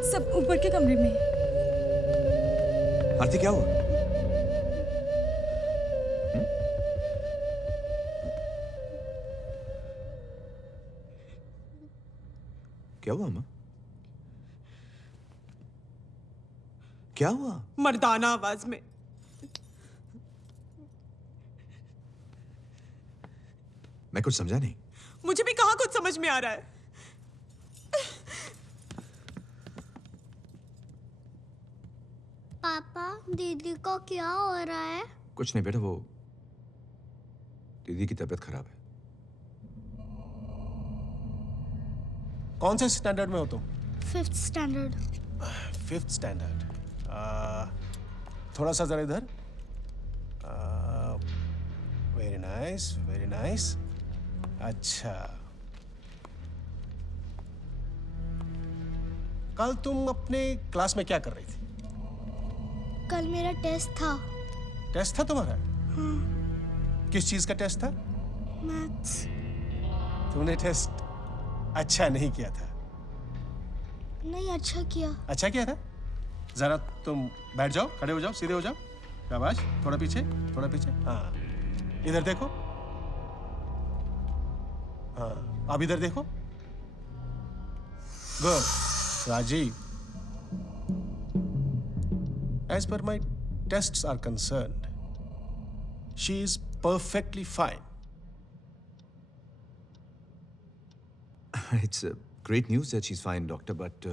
सब ऊपर के कमरे में। आरती क्या हुआ? क्या हुआ अम्मा? क्या हुआ? मर्दाना आवाज में। मैं कुछ समझा नहीं। मुझे भी कहाँ कुछ समझ में आ रहा है। पापा दीदी को क्या हो रहा है? कुछ नहीं बेटा, वो दीदी की तबीयत खराब है। कौन से स्टैंडर्ड में हो तुम? 5th standard. 5th standard. थोड़ा सा जरा इधर। Very nice, very nice. अच्छा, कल तुम अपने क्लास में क्या कर रही थी? कल मेरा टेस्ट था। टेस्ट था तुम्हारा? हाँ। किस चीज का टेस्ट था? मैथ्स। तुमने टेस्ट अच्छा नहीं किया था। नहीं, अच्छा किया। अच्छा किया था? जरा तुम बैठ जाओ, खड़े हो जाओ, सीधे हो जाओ। शाबाश, थोड़ा पीछे, थोड़ा पीछे। हाँ, इधर देखो। हाँ, अब इधर देखो। Good. Rajiv, as per my tests are concerned, she is perfectly fine. It's great news that she's fine, doctor, but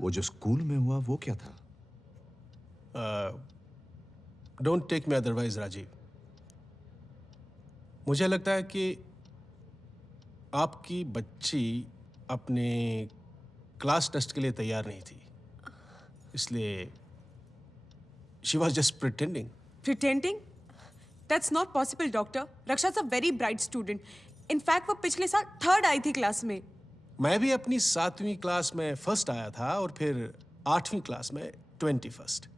वो जो स्कूल में हुआ वो क्या था? Don't take me otherwise, Rajiv. मुझे लगता है कि आपकी बच्ची अपने क्लास टेस्ट के लिए तैयार नहीं थी, इसलिए she was just pretending. Pretending? That's not possible, doctor. Raksha's a very bright student. In fact, वो पिछले साल 3rd आई थी क्लास में। मैं भी अपनी 7वीं क्लास में फर्स्ट आया था और फिर 8वीं क्लास में 21st।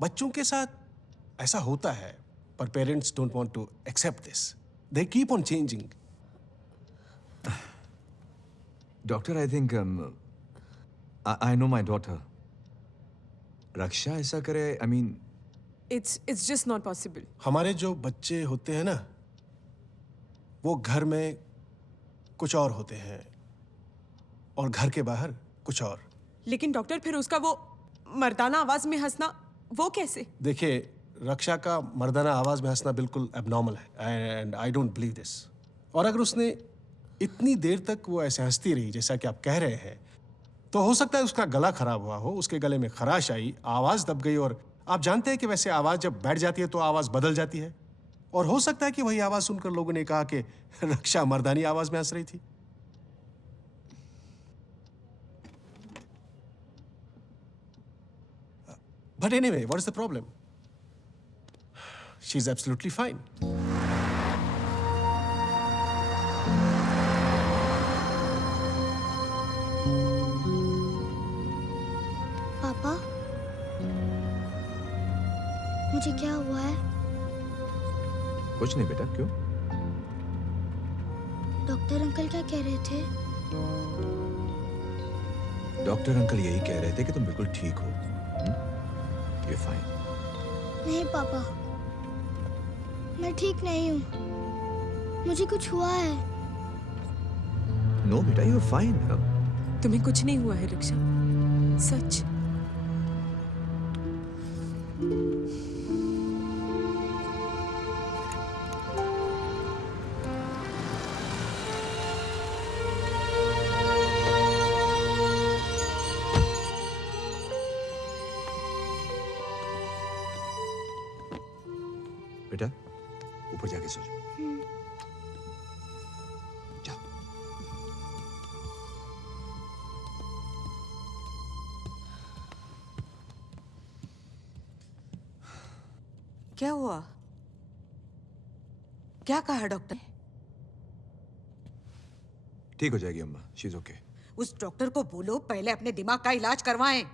बच्चों के साथ ऐसा होता है, पर parents don't want to accept this. They keep on changing. Doctor, I think I know my daughter. Raksha ऐसा करे, I mean It's just not possible. हमारे जो बच्चे होते हैं ना, वो घर में कुछ और होते हैं और घर के बाहर कुछ और। लेकिन डॉक्टर, फिर उसका वो मर्दाना आवाज में हंसना, वो कैसे? देखिए, रक्षा का मर्दाना आवाज में हंसना बिल्कुल एबनॉर्मल है and I don't believe this. और अगर उसने इतनी देर तक वो ऐसे हंसती रही जैसा कि आप कह रहे हैं, तो हो सकता है उसका गला खराब हुआ हो, उसके गले में खराश आई, आवाज दब गई। और आप जानते हैं कि वैसे आवाज जब बैठ जाती है तो आवाज बदल जाती है, और हो सकता है कि वही आवाज सुनकर लोगों ने कहा कि रक्षा मर्दानी आवाज में हंस रही थी। But anyway, what is the problem? She's absolutely fine. पापा, मुझे क्या हुआ है? कुछ नहीं बेटा, क्यों? डॉक्टर अंकल क्या कह रहे थे? डॉक्टर अंकल यही कह रहे थे कि तुम बिल्कुल ठीक हो। You're fine. नहीं पापा, मैं ठीक नहीं हूँ। मुझे कुछ हुआ है। नो बेटा, यू आर फाइन। तुम्हें कुछ नहीं हुआ है रिक्शा, सच। बेटा ऊपर जाके सो जाओ। जाओ। क्या हुआ? क्या कहा डॉक्टर? ठीक हो जाएगी अम्मा, शी इज ओके। उस डॉक्टर को बोलो पहले अपने दिमाग का इलाज करवाएं।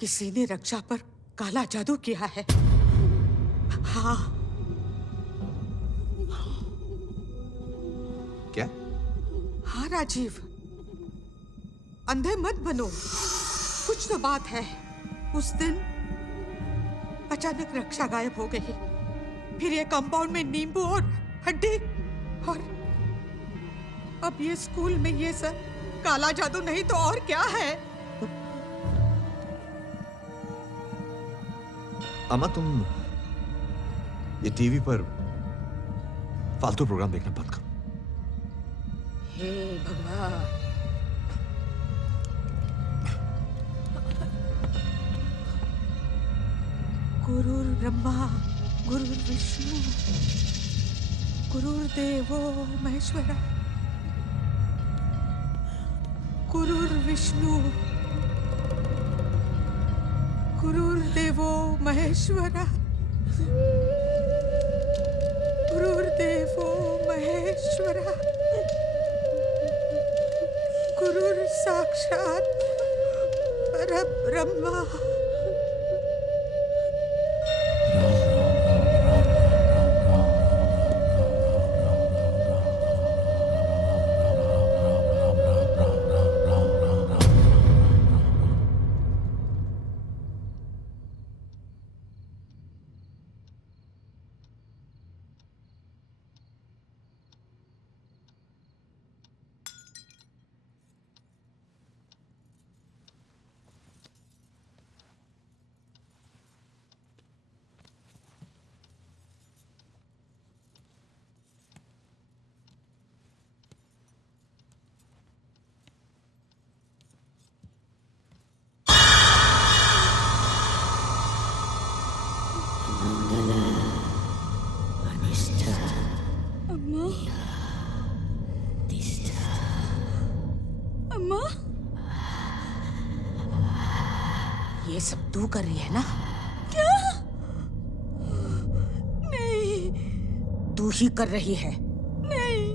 किसी ने रक्षा पर काला जादू किया है। हाँ। क्या? हाँ राजीव, अंधे मत बनो, कुछ तो बात है। उस दिन अचानक रक्षा गायब हो गई, फिर ये कंपाउंड में नींबू और हड्डी, और अब ये स्कूल में ये सब काला जादू नहीं तो और क्या है? अम्मा तुम ये टीवी पर फालतू प्रोग्राम देखना बंद करो। हे भगवान। गुरुर् ब्रह्मा गुरुर्विष्णु गुरुर्देवो महेश्वरा, गुरुर्विष्णु गुरुर्देवो महेश्वरा, गुरुर्देवो महेश्वरा, गुरुर् साक्षात् परब्रह्मा। अम्मा, ये सब तू कर रही है ना? क्या? नहीं। तू ही कर रही है। नहीं।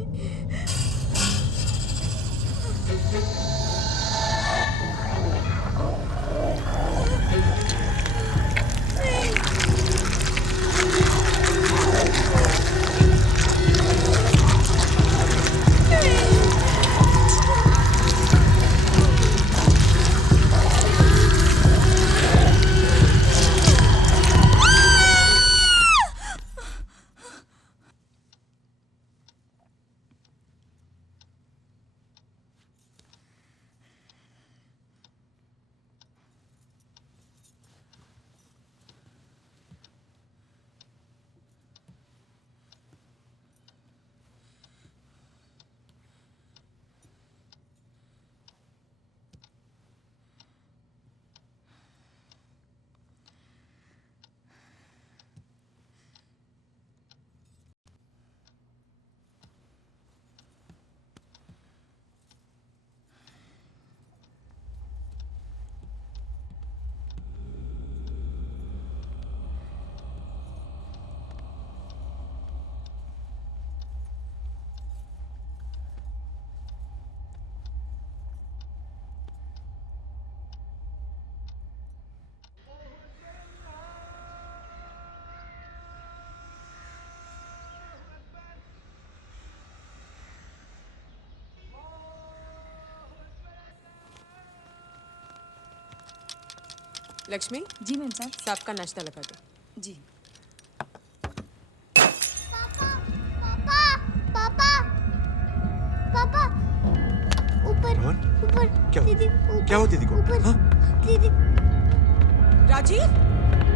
लक्ष्मी। जी मैम साहब। साहब का नाश्ता लगा दो। जी। पापा, पापा, दीदी ऊपर, क्या हुआ दीदी को? ऊपर, हाँ? दीदी राजीव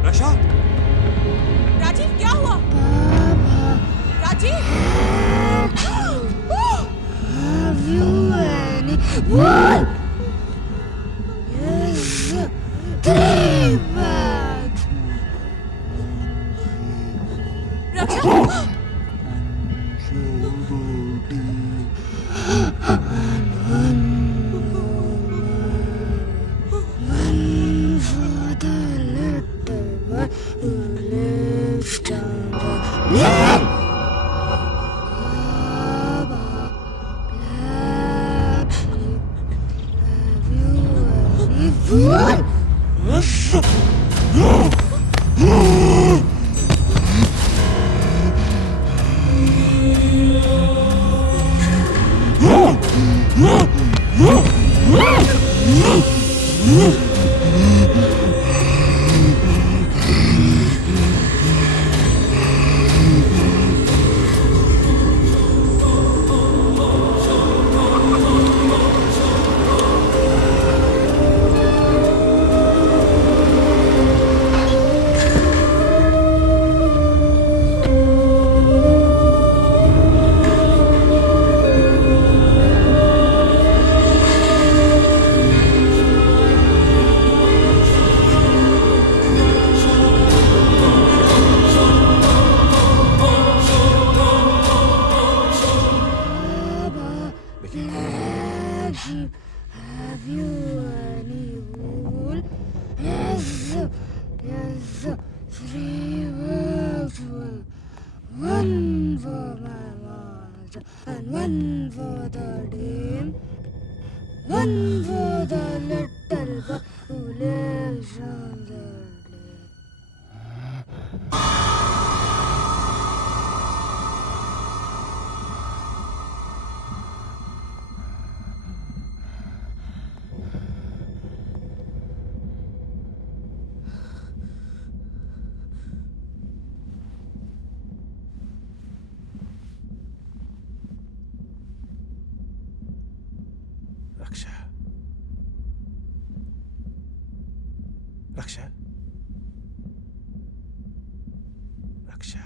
रक्षा, राजीव क्या हुआ? राजीव रक्षा रक्षा, रक्षा, रक्षा।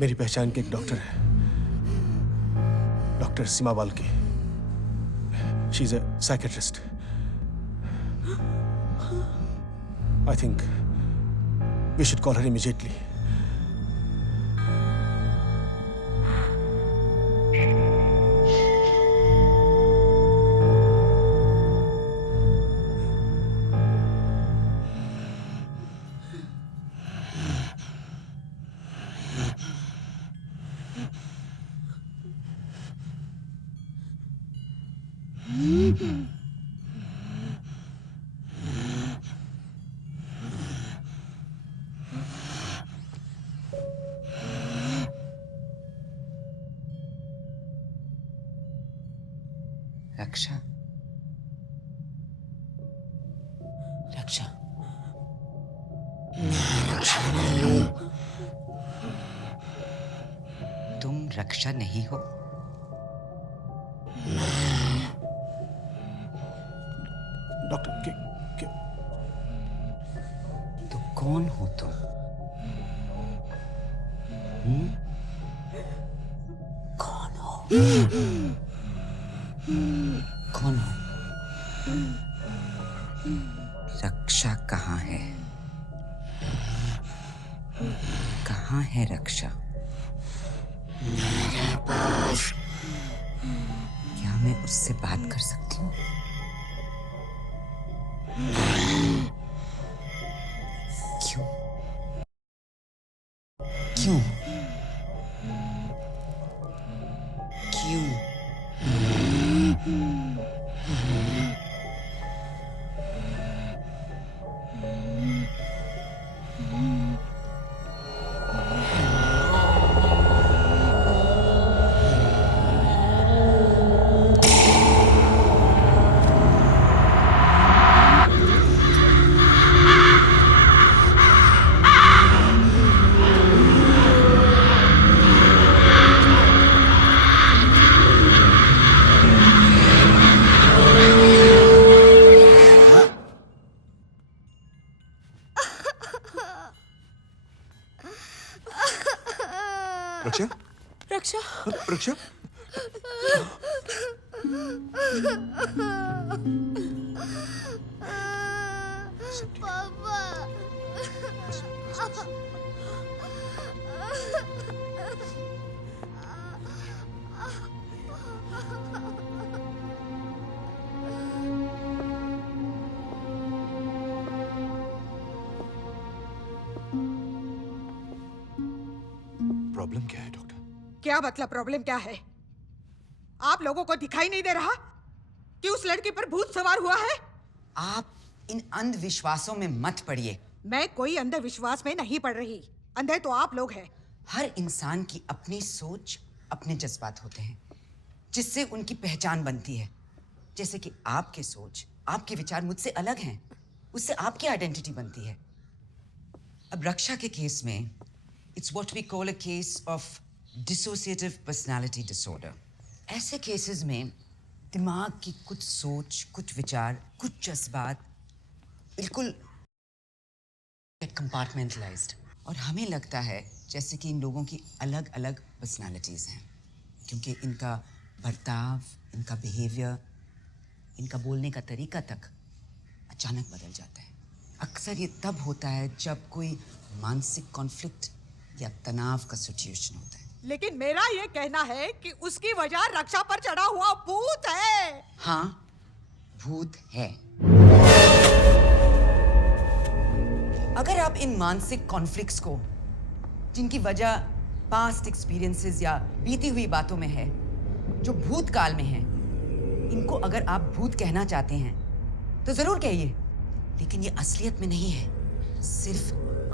मेरी पहचान के एक डॉक्टर है, doctor Seema Balke. She is a psychiatrist. I think we should call her immediately. Raksha, Raksha, तुम रक्षा नहीं हो? डॉक्टर के तो कौन हो तुम? कौन हो? कौन हो? रक्षा कहाँ है? कहाँ है रक्षा? मेरे पास। क्या मैं उससे बात कर सकती हूँ? क्यों? क्यों? रक्षा रक्षा रक्षा पापा प्रॉब्लम क्या है डॉक्टर? क्या मतलब प्रॉब्लम क्या है? आप लोगों को दिखाई नहीं दे रहा कि उस लड़की पर भूत सवार हुआ है? आप इन अंधविश्वासों में मत पड़िए। मैं कोई अंधविश्वास में नहीं पड़ रही। अंधे तो आप लोग हैं। हर इंसान की अपनी सोच, अपने जज्बात होते हैं जिससे उनकी पहचान बनती है। जैसे कि आपके सोच, आपके विचार मुझसे अलग हैं, उससे आपकी आइडेंटिटी बनती है। अब रक्षा के केस में it's what we call a case of dissociative personality disorder. ऐसे केसेस में दिमाग की कुछ सोच, कुछ विचार, कुछ जज्बात बिल्कुल कंपार्टमेंटलाइज्ड, और हमें लगता है जैसे कि इन लोगों की अलग अलग पर्सनालिटीज हैं, क्योंकि इनका बर्ताव, इनका बिहेवियर, इनका बोलने का तरीका तक अचानक बदल जाता है। अक्सर ये तब होता है जब कोई मानसिक कॉन्फ्लिक्ट या तनाव का सिचुएशन होता है। लेकिन मेरा ये कहना है कि उसकी वजह रक्षा पर चढ़ा हुआ भूत है। हाँ, भूत है। अगर आप इन मानसिक कॉन्फ्लिक्ट्स को, जिनकी वजह पास्ट एक्सपीरियंसेस या बीती हुई बातों में है, जो भूतकाल में है, इनको अगर आप भूत कहना चाहते हैं तो जरूर कहिए, लेकिन ये असलियत में नहीं है, सिर्फ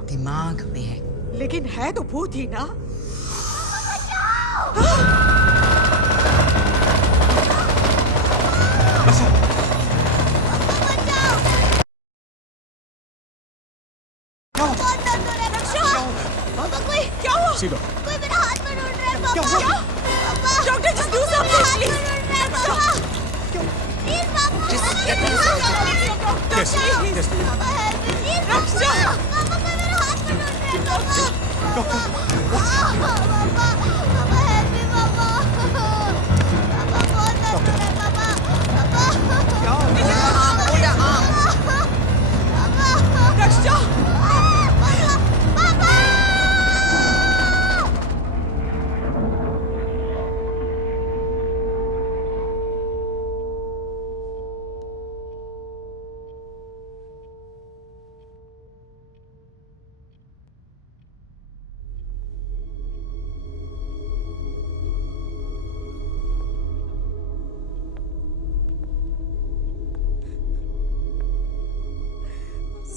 दिमाग में है। लेकिन है तो भूत ही ना। क्या हुआ? सीधा कोई मेरा हाथ में ढूंढ रहा है पापा। पापा doctor just do something, please. Please पापा Yes, yes. पापा हेल्प मी प्लीज पापा कोई मेरा हाथ में ढूंढ रहा है पापा। पापा हेल्प मी पापा। पापा बहुत दर्द हो रहा है पापा। पापा रक्षा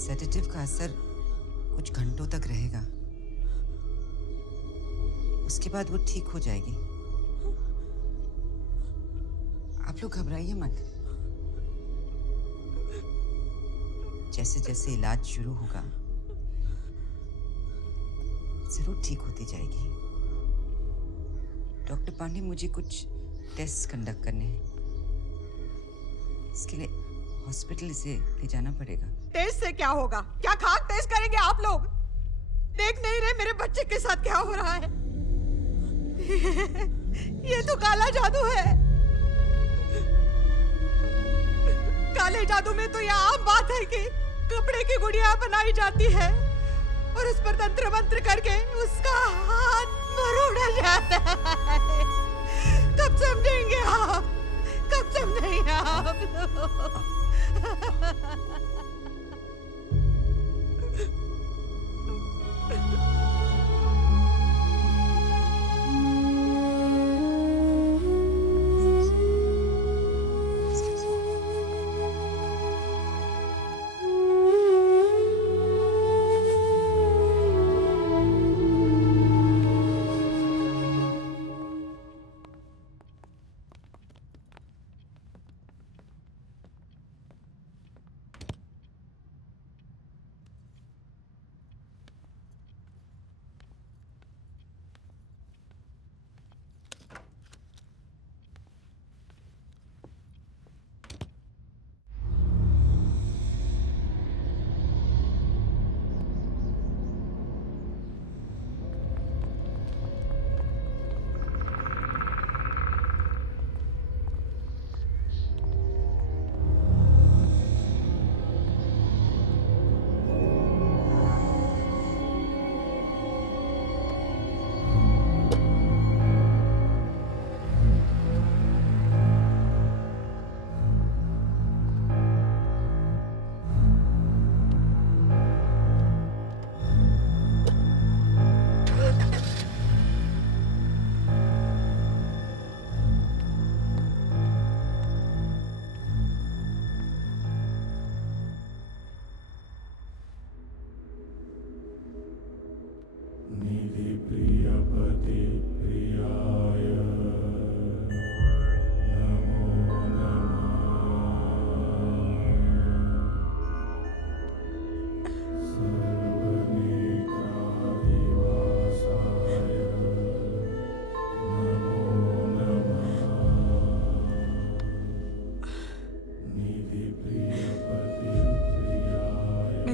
सेडेटिव का असर कुछ घंटों तक रहेगा, उसके बाद वो ठीक हो जाएगी। आप लोग घबराइए मत। जैसे जैसे इलाज शुरू होगा जरूर ठीक होती जाएगी। डॉक्टर पांडे, मुझे कुछ टेस्ट कंडक्ट करने हैं, इसके लिए हॉस्पिटल इसे ले जाना पड़ेगा। टेस्ट से क्या होगा? क्या खाक टेस्ट करेंगे आप लोग? देख नहीं रहे मेरे बच्चे के साथ क्या हो रहा है? ये तो काला जादू है। काले जादू में तो यह आम बात है कि कपड़े की गुड़िया बनाई जाती है और उस पर तंत्र मंत्र करके उसका हाथ मरोड़ा जाता है। कब समझेंगे आप? कब समझेंगे आप लोग?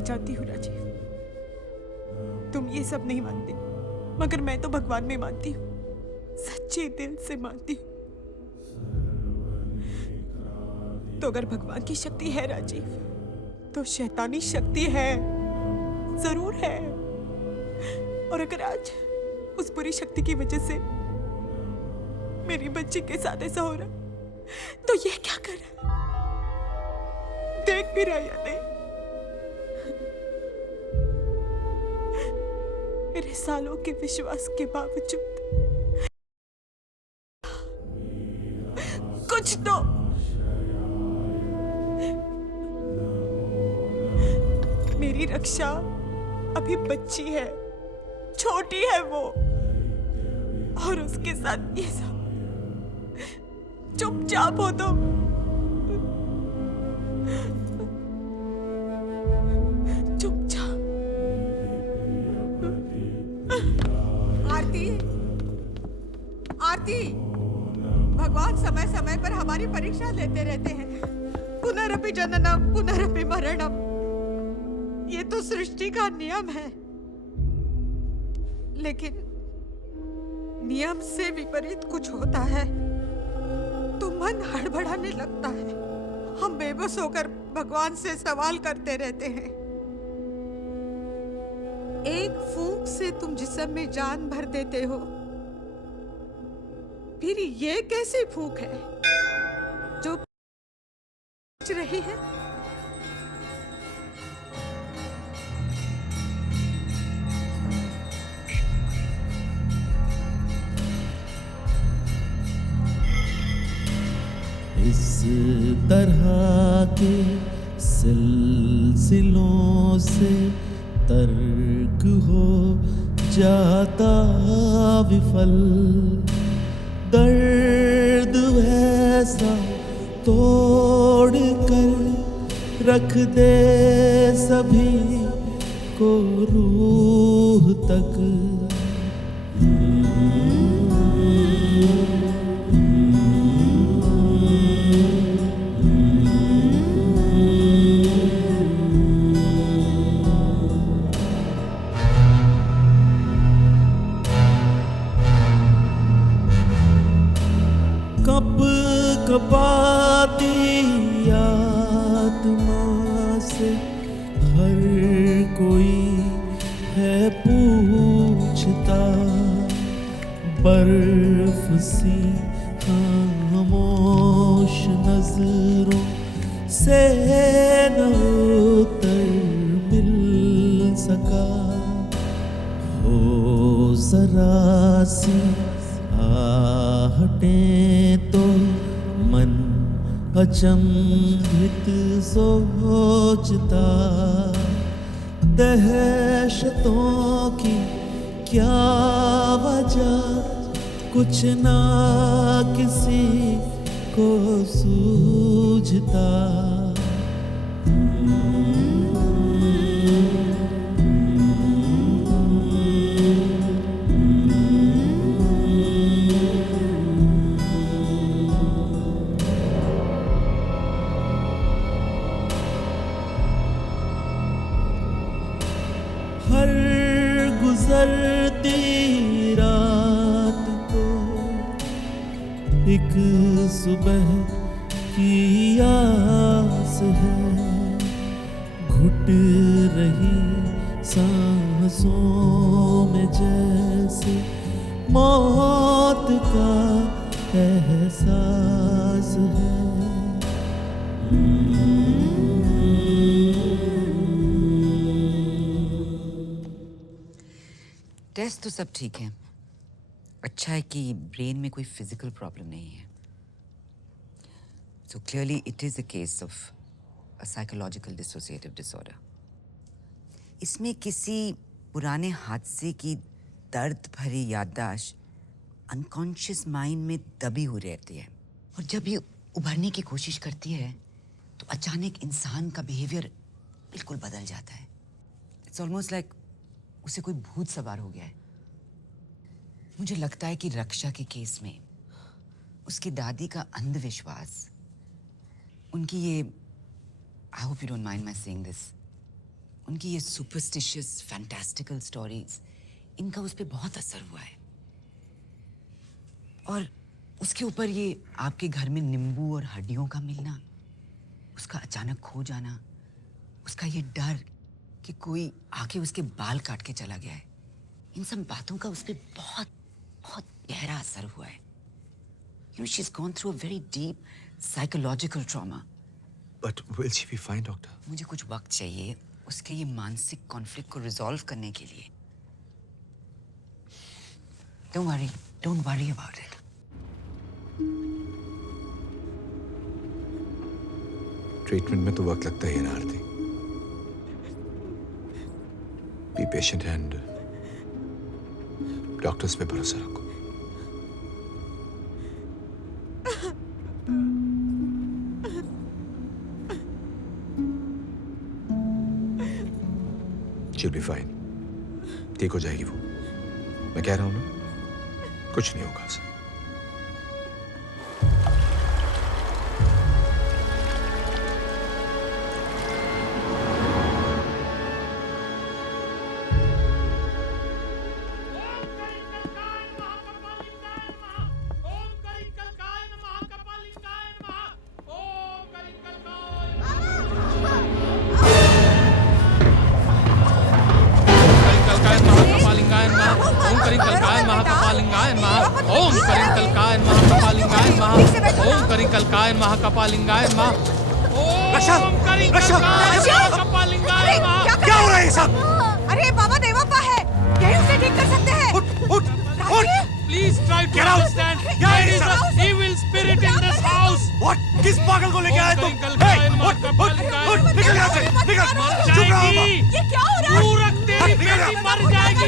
जानती हूँ राजीव, तुम ये सब नहीं मानते, मगर मैं तो भगवान में मानती हूँ, सच्चे दिल से मानती हूँ। तो अगर भगवान की शक्ति है राजीव, तो शैतानी शक्ति है, जरूर है। और अगर आज उस बुरी शक्ति की वजह से मेरी बच्ची के साथ ऐसा हो रहा, तो ये क्या कर रहा है? देख भी रहा या नहीं? मेरे सालों के विश्वास के बावजूद कुछ तो मेरी रक्षा अभी बच्ची है, छोटी है वो, और उसके साथ ये सब। चुपचाप हो तुम, चुपचाप। आरती, आरती, भगवान समय समय पर हमारी परीक्षा लेते रहते हैं। पुनरपि जननम पुनरपि मरणम, ये तो सृष्टि का नियम है। लेकिन नियम से विपरीत कुछ होता है तो मन हड़बड़ाने लगता है। हम बेबस होकर भगवान से सवाल करते रहते हैं। एक फूंक से तुम जिस्म में जान भर देते हो, फिर ये कैसी फूंक है जो रही है? इस तरह के सिलसिलों से तर्क हो जाता विफल, दर्द ऐसा तोड़ कर रख दे सभी को रूह तक। कपाती आत्मा से हर कोई है पूछता, बर्फ सी खामोश नजरों से न उतर मिल सका। हो जरा सी आहटें तो मन अचंभित सोचता, दहशतों की क्या वजह कुछ ना किसी को सूझता। हर गुजरती रात को एक सुबह की आस है, घुट रही सांसों में जैसे मौत का एहसास है। टेस्ट तो सब ठीक है। अच्छा है कि ब्रेन में कोई फिजिकल प्रॉब्लम नहीं है। So clearly it is a case of a psychological dissociative disorder. इसमें किसी पुराने हादसे की दर्द भरी याददाश्त अनकॉन्शियस माइंड में दबी हुई रहती है, और जब ये उभरने की कोशिश करती है तो अचानक इंसान का बिहेवियर बिल्कुल बदल जाता है। इट्स ऑलमोस्ट लाइक उसे कोई भूत सवार हो गया है। मुझे लगता है कि रक्षा के केस में उसकी दादी का अंधविश्वास, उनकी ये, I hope you don't mind my saying this, उनकी ये सुपरस्टिशियस फैंटास्टिकल स्टोरीज, इनका उस पर बहुत असर हुआ है। और उसके ऊपर ये आपके घर में नींबू और हड्डियों का मिलना, उसका अचानक खो जाना, उसका ये डर कि कोई आके उसके बाल काट के चला गया है, इन सब बातों का उस पर बहुत बहुत गहरा असर हुआ है। You know, she's gone through a very deep psychological trauma. But will she be fine, doctor? मुझे कुछ वक्त चाहिए उसके ये मानसिक कॉन्फ्लिक्ट को रिजॉल्व करने के लिए। Don't worry about it. Treatment में तो वक्त लगता ही है ना आरती। बी पेशेंट एंड डॉक्टर्स पे भरोसा रखो। She'll be fine. ठीक हो जाएगी वो। मैं कह रहा हूं ना, कुछ नहीं होगा उसे। महाकपालिंगाय नमः। रक्षा! रक्षा! क्या हो रहा है ये सब? अरे बाबा देवप्पा है, यही उसे ठीक कर सकते हैं। उठ! Please try to understand. There is an evil spirit in this house. What? किस पागल को लेके आए तुम? उठ! निकल यहाँ से! निकल! चुप रहो! ये क्या हो रहा है? तू रख, तेरी बेटी मर जाएगी।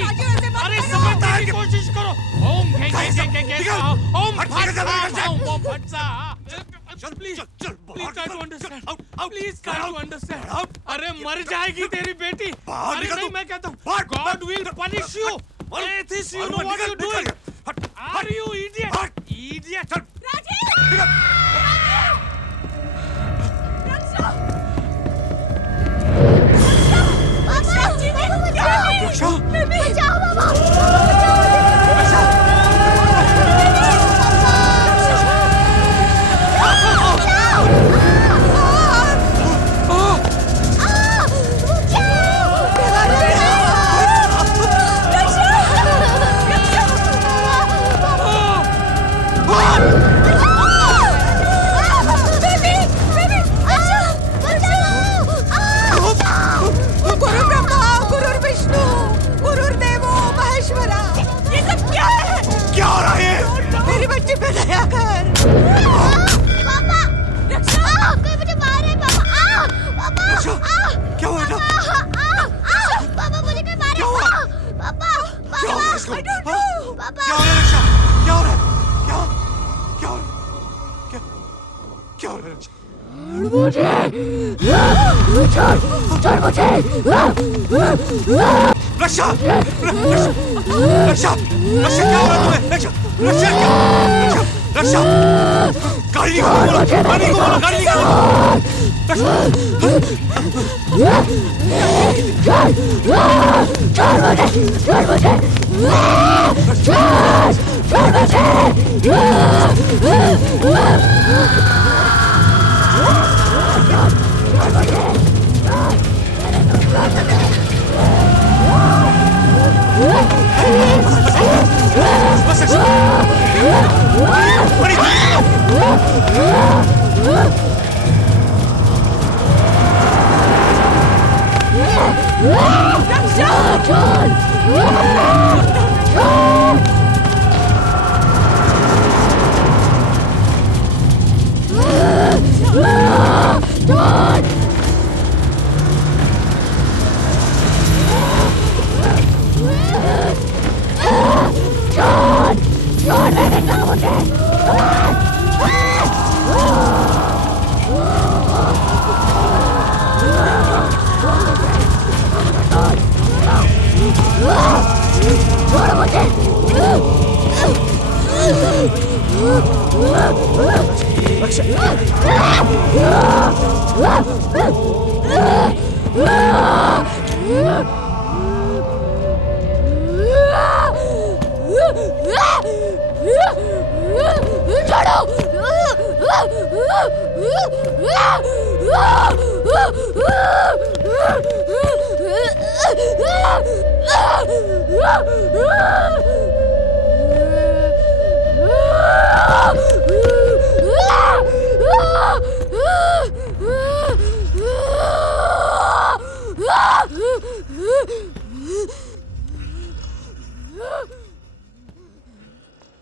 अरे समझने की कोशिश करो। Om Om फटसा। Please try to understand. Please try to understand. अरे मर जाएगी तेरी बेटी। अरे नहीं, मैं कहता हूँ God will punish you. Atheist, you know what you're doing. Are you idiot? Idiot.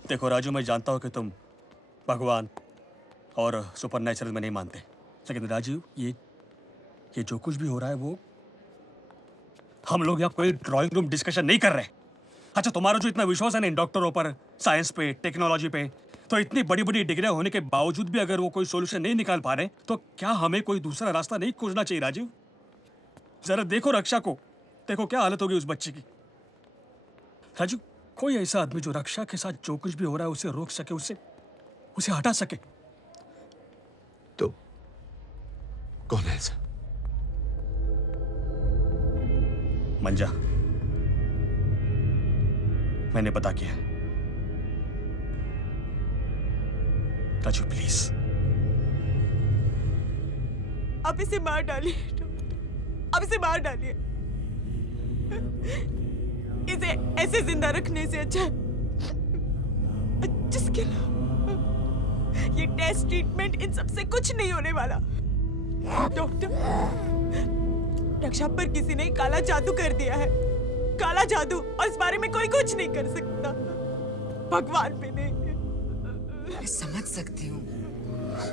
देखो राजू, मैं जानता हूँ कि तुम भगवान और सुपरनेचुरल में नहीं मानते, लेकिन राजू ये जो कुछ भी हो रहा है वो हम लोग यहाँ कोई ड्राइंग रूम डिस्कशन नहीं कर रहे। अच्छा, तुम्हारा जो इतना विश्वास है ना इन डॉक्टरों पर, साइंस पे, टेक्नोलॉजी पे, तो इतनी बड़ी बड़ी डिग्रियां होने के बावजूद भी अगर वो कोई सोल्यूशन नहीं निकाल पा रहे तो क्या हमें कोई दूसरा रास्ता नहीं खोजना चाहिए राजीव? जरा देखो रक्षा को, देखो क्या हालत होगी उस बच्चे की। राजू, कोई ऐसा आदमी जो रक्षा के साथ जो कुछ भी हो रहा है उसे रोक सके, उसे हटा सके। तो कौन है ऐसा? मंजा, मैंने पता किया। राजू प्लीज, अब इसे मार डालिए, अब इसे मार डालिए। इसे ऐसे जिंदा रखने से अच्छा जिसके ये टेस्ट ट्रीटमेंट इन सब से कुछ नहीं होने वाला। डॉक्टर, रक्षा पर किसी ने काला जादू कर दिया है, काला जादू, और इस बारे में कोई कुछ नहीं कर सकता, भगवान पे नहीं। मैं समझ सकती हूँ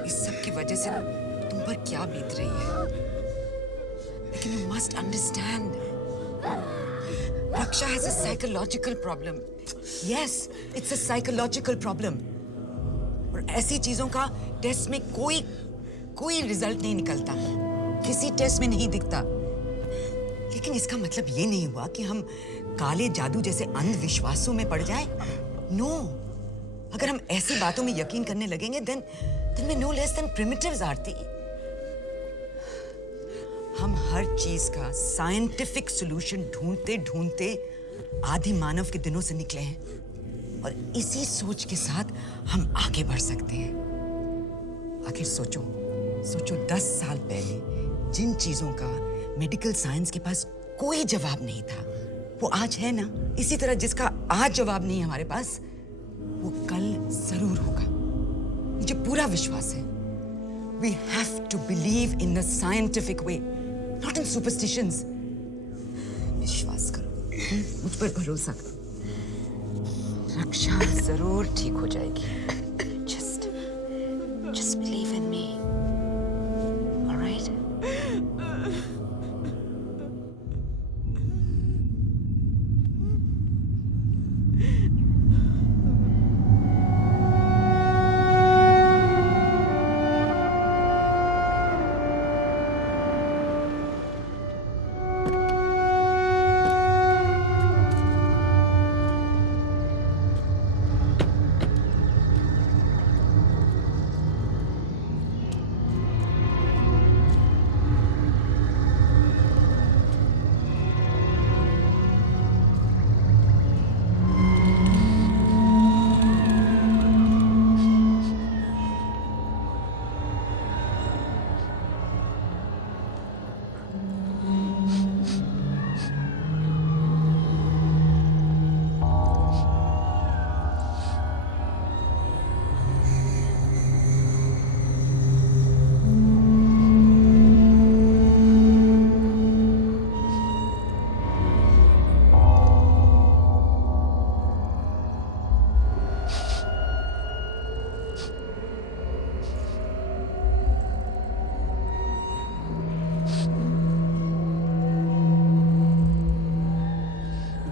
इस सब की वजह से तुम पर क्या बीत रही है, लेकिन you must understand, Raksha has a psychological problem. Yes, it's a psychological problem. और ऐसी चीजों का टेस्ट में कोई रिजल्ट नहीं निकलता, किसी टेस्ट में नहीं दिखता। लेकिन इसका मतलब ये नहीं हुआ कि हम काले जादू जैसे अंधविश्वासों में पड़ जाएं। नो, अगर हम ऐसी बातों में यकीन करने लगेंगे then we're no less than primitives, आरती। हम हर चीज का साइंटिफिक सॉल्यूशन ढूंढते ढूंढते आदि मानव के दिनों से निकले हैं, और इसी सोच के साथ हम आगे बढ़ सकते हैं। आखिर सोचो 10 साल पहले जिन चीजों का मेडिकल साइंस के पास कोई जवाब नहीं था, वो आज है ना। इसी तरह जिसका आज जवाब नहीं है हमारे पास, वो कल जरूर होगा। मुझे पूरा विश्वास है। We have to believe in the scientific way, not in superstitions. विश्वास करो, मुझ पर भरोसा करो, रक्षा जरूर ठीक हो जाएगी। Just believe in me. All right?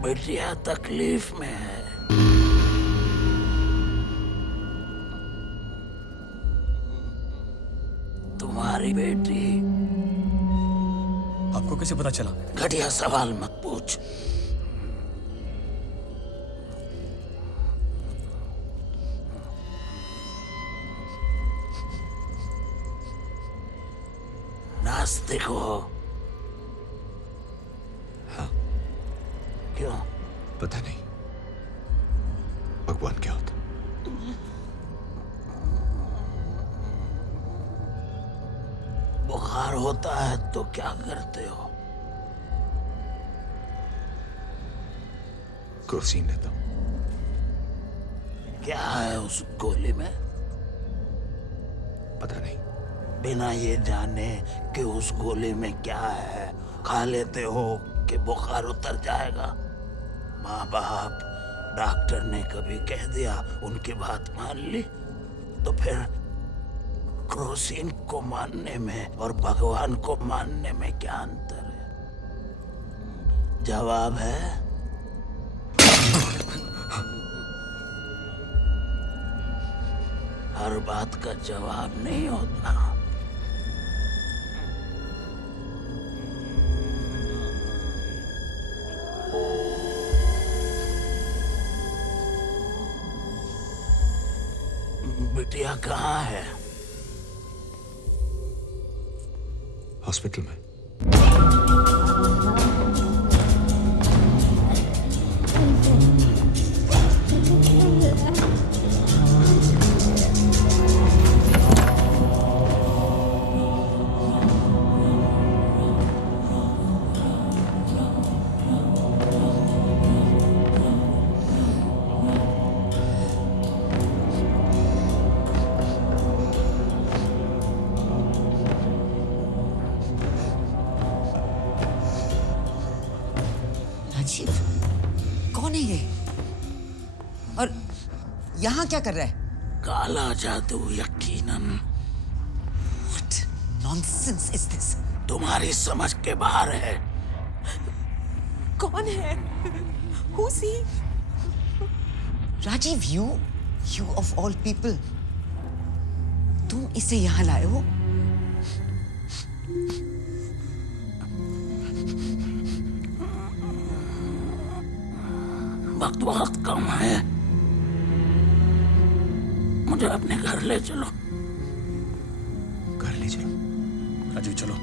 बिटिया तकलीफ में है। तुम्हारी बेटी। आपको कैसे पता चला? घटिया सवाल मत पूछ। नास्तिक हो पता नहीं भगवान क्या होता। बुखार होता है तो क्या करते हो? क्रोसिन लेता हूं। क्या है उस गोली में? पता नहीं। बिना ये जाने कि उस गोली में क्या है खा लेते हो कि बुखार उतर जाएगा? माँ बाप डॉक्टर ने कभी कह दिया, उनकी बात मान ली, तो फिर क्रोसिन को मानने में और भगवान को मानने में क्या अंतर है? जवाब है हर बात का जवाब नहीं होता। बिटिया कहाँ है? हॉस्पिटल में। राजीव, कौन है ये? और यहाँ क्या कर रहा है? काला जादू यकीनन। What nonsense is this? तुम्हारी समझ के बाहर है। कौन है? Who's he? Rajiv, you of all people, तुम इसे यहाँ लाए हो? वक्त बहुत कम है, मुझे अपने घर ले चलो। घर ले चलो? राजीव चलो।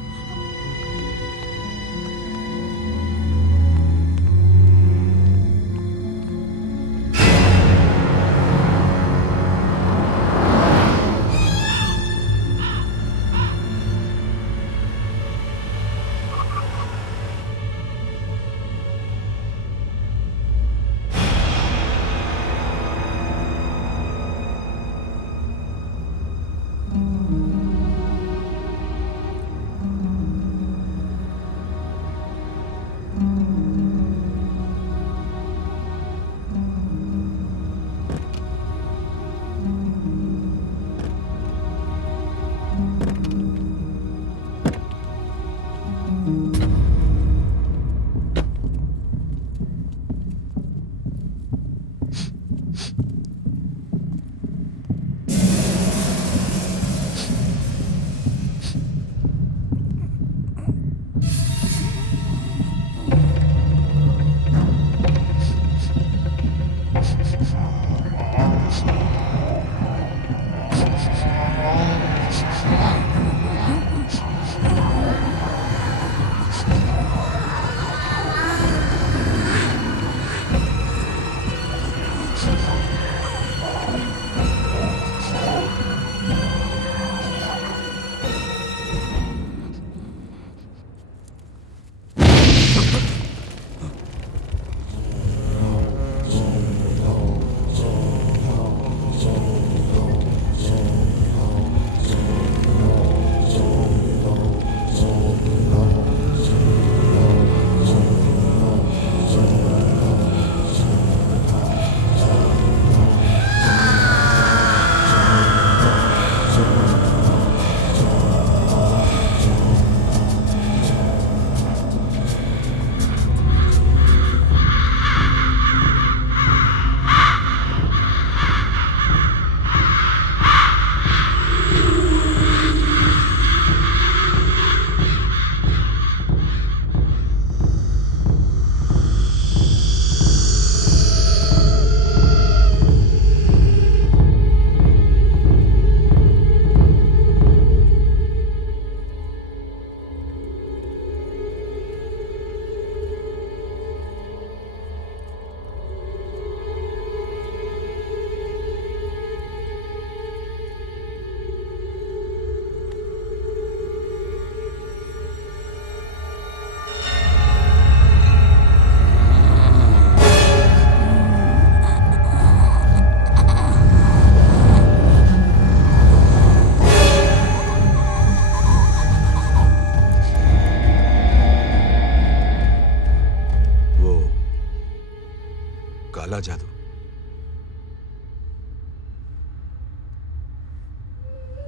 काला जादू।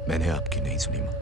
मैंने आपकी नहीं सुनी मां।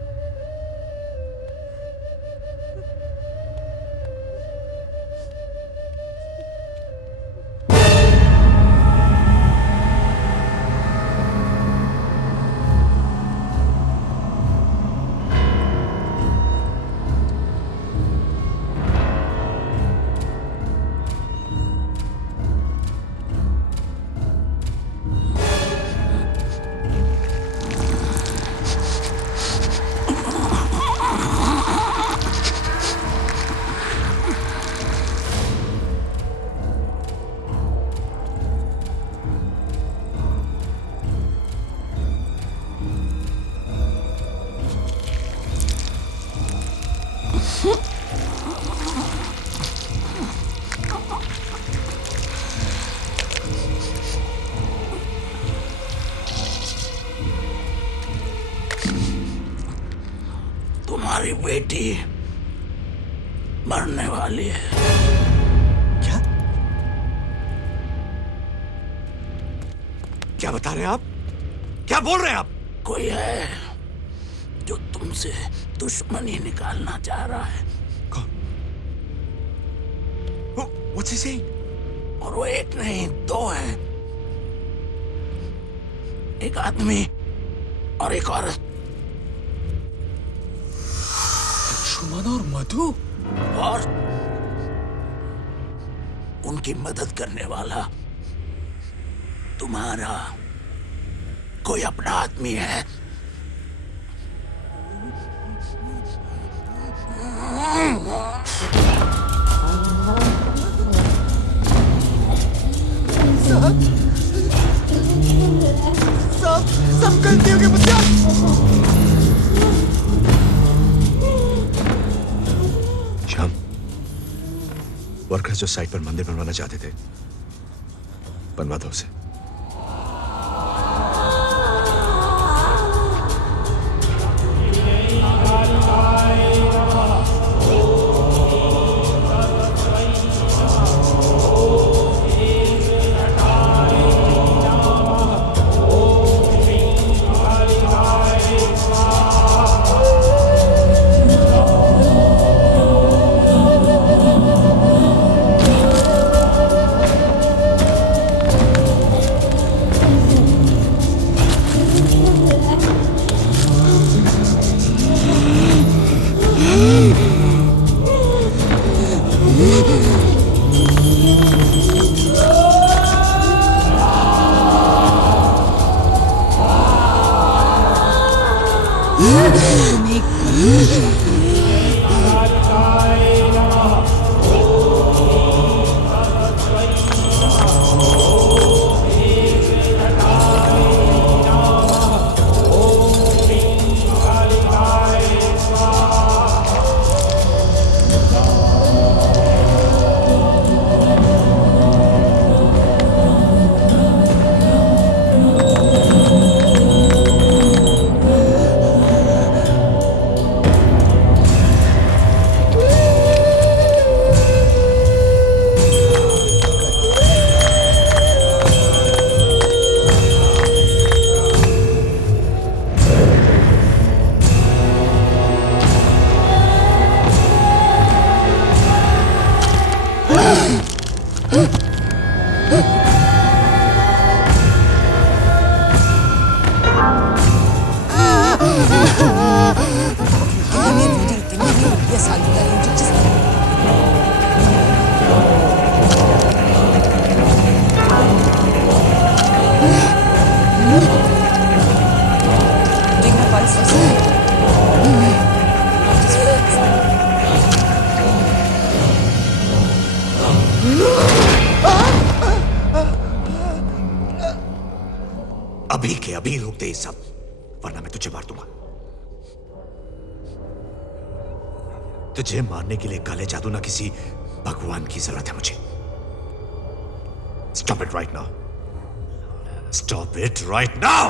तुम्हारी बेटी मरने वाली है। क्या बता रहे हैं आप? क्या बोल रहे हैं आप? कोई है जो तुमसे दुश्मनी निकालना चाह रहा है। What's he saying? और वो एक नहीं दो हैं, एक आदमी और एक औरत। अंशुमन और मधु? और उनकी मदद करने वाला तुम्हारा कोई अपना आदमी है। सब गलतियों के बदले। श्याम, वर्कर्स जो साइट पर मंदिर बनवाना चाहते थे, बनवा दो उसे। अभी के अभी रोक दे ये सब, वरना मैं तुझे मार दूंगा। तुझे मारने के लिए काले जादू ना किसी भगवान की जरूरत है मुझे। Stop it right now. Stop it right now.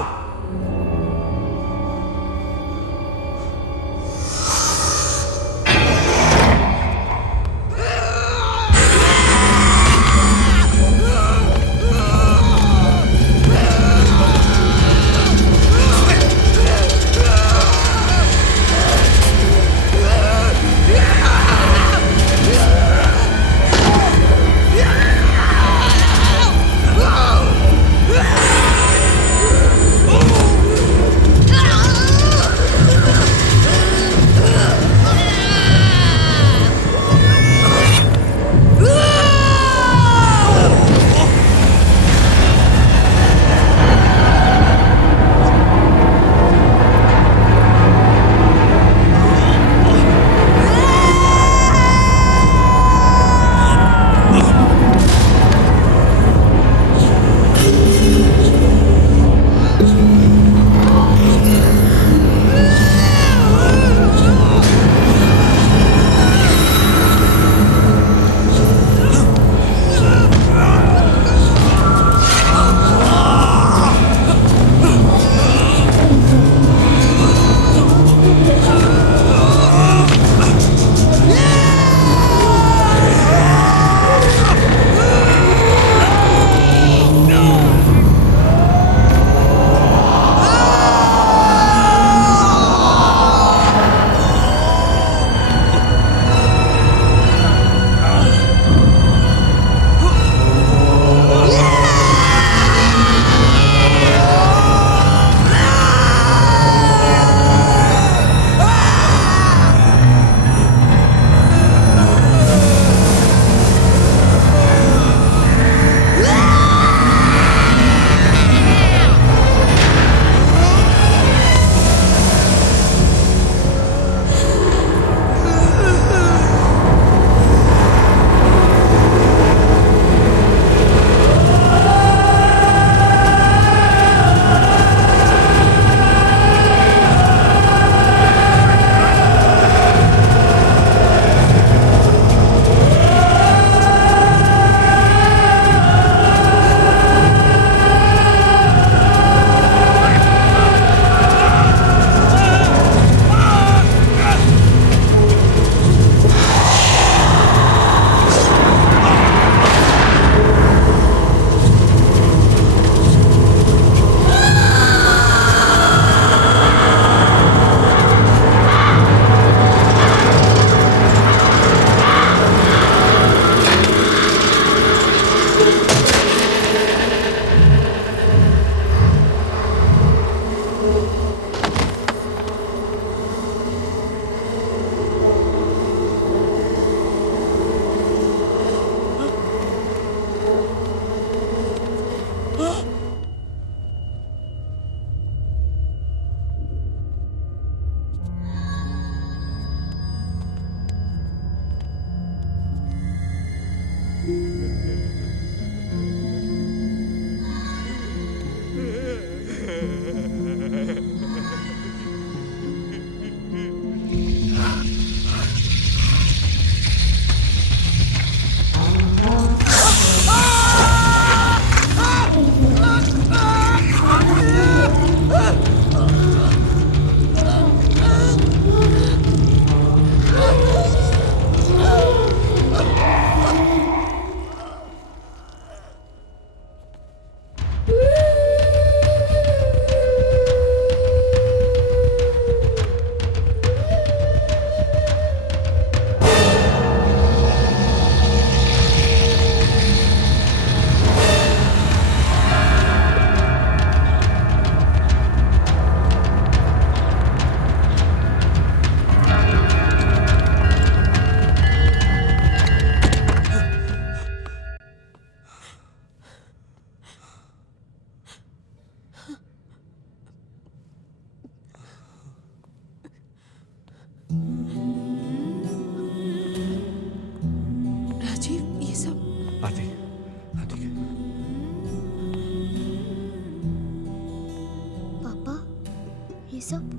सब?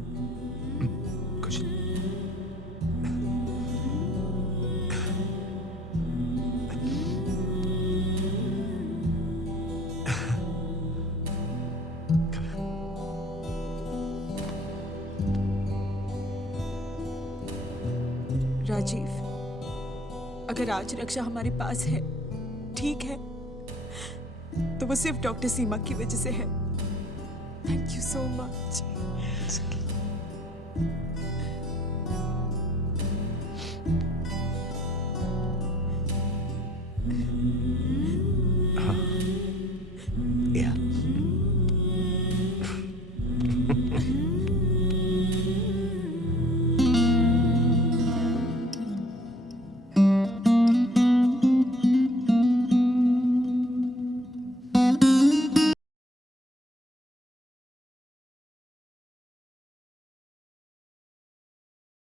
कुछ राजीव, अगर आज रक्षा हमारे पास है, ठीक है, तो वो सिर्फ डॉक्टर सीमा की वजह से है। Thank you so much.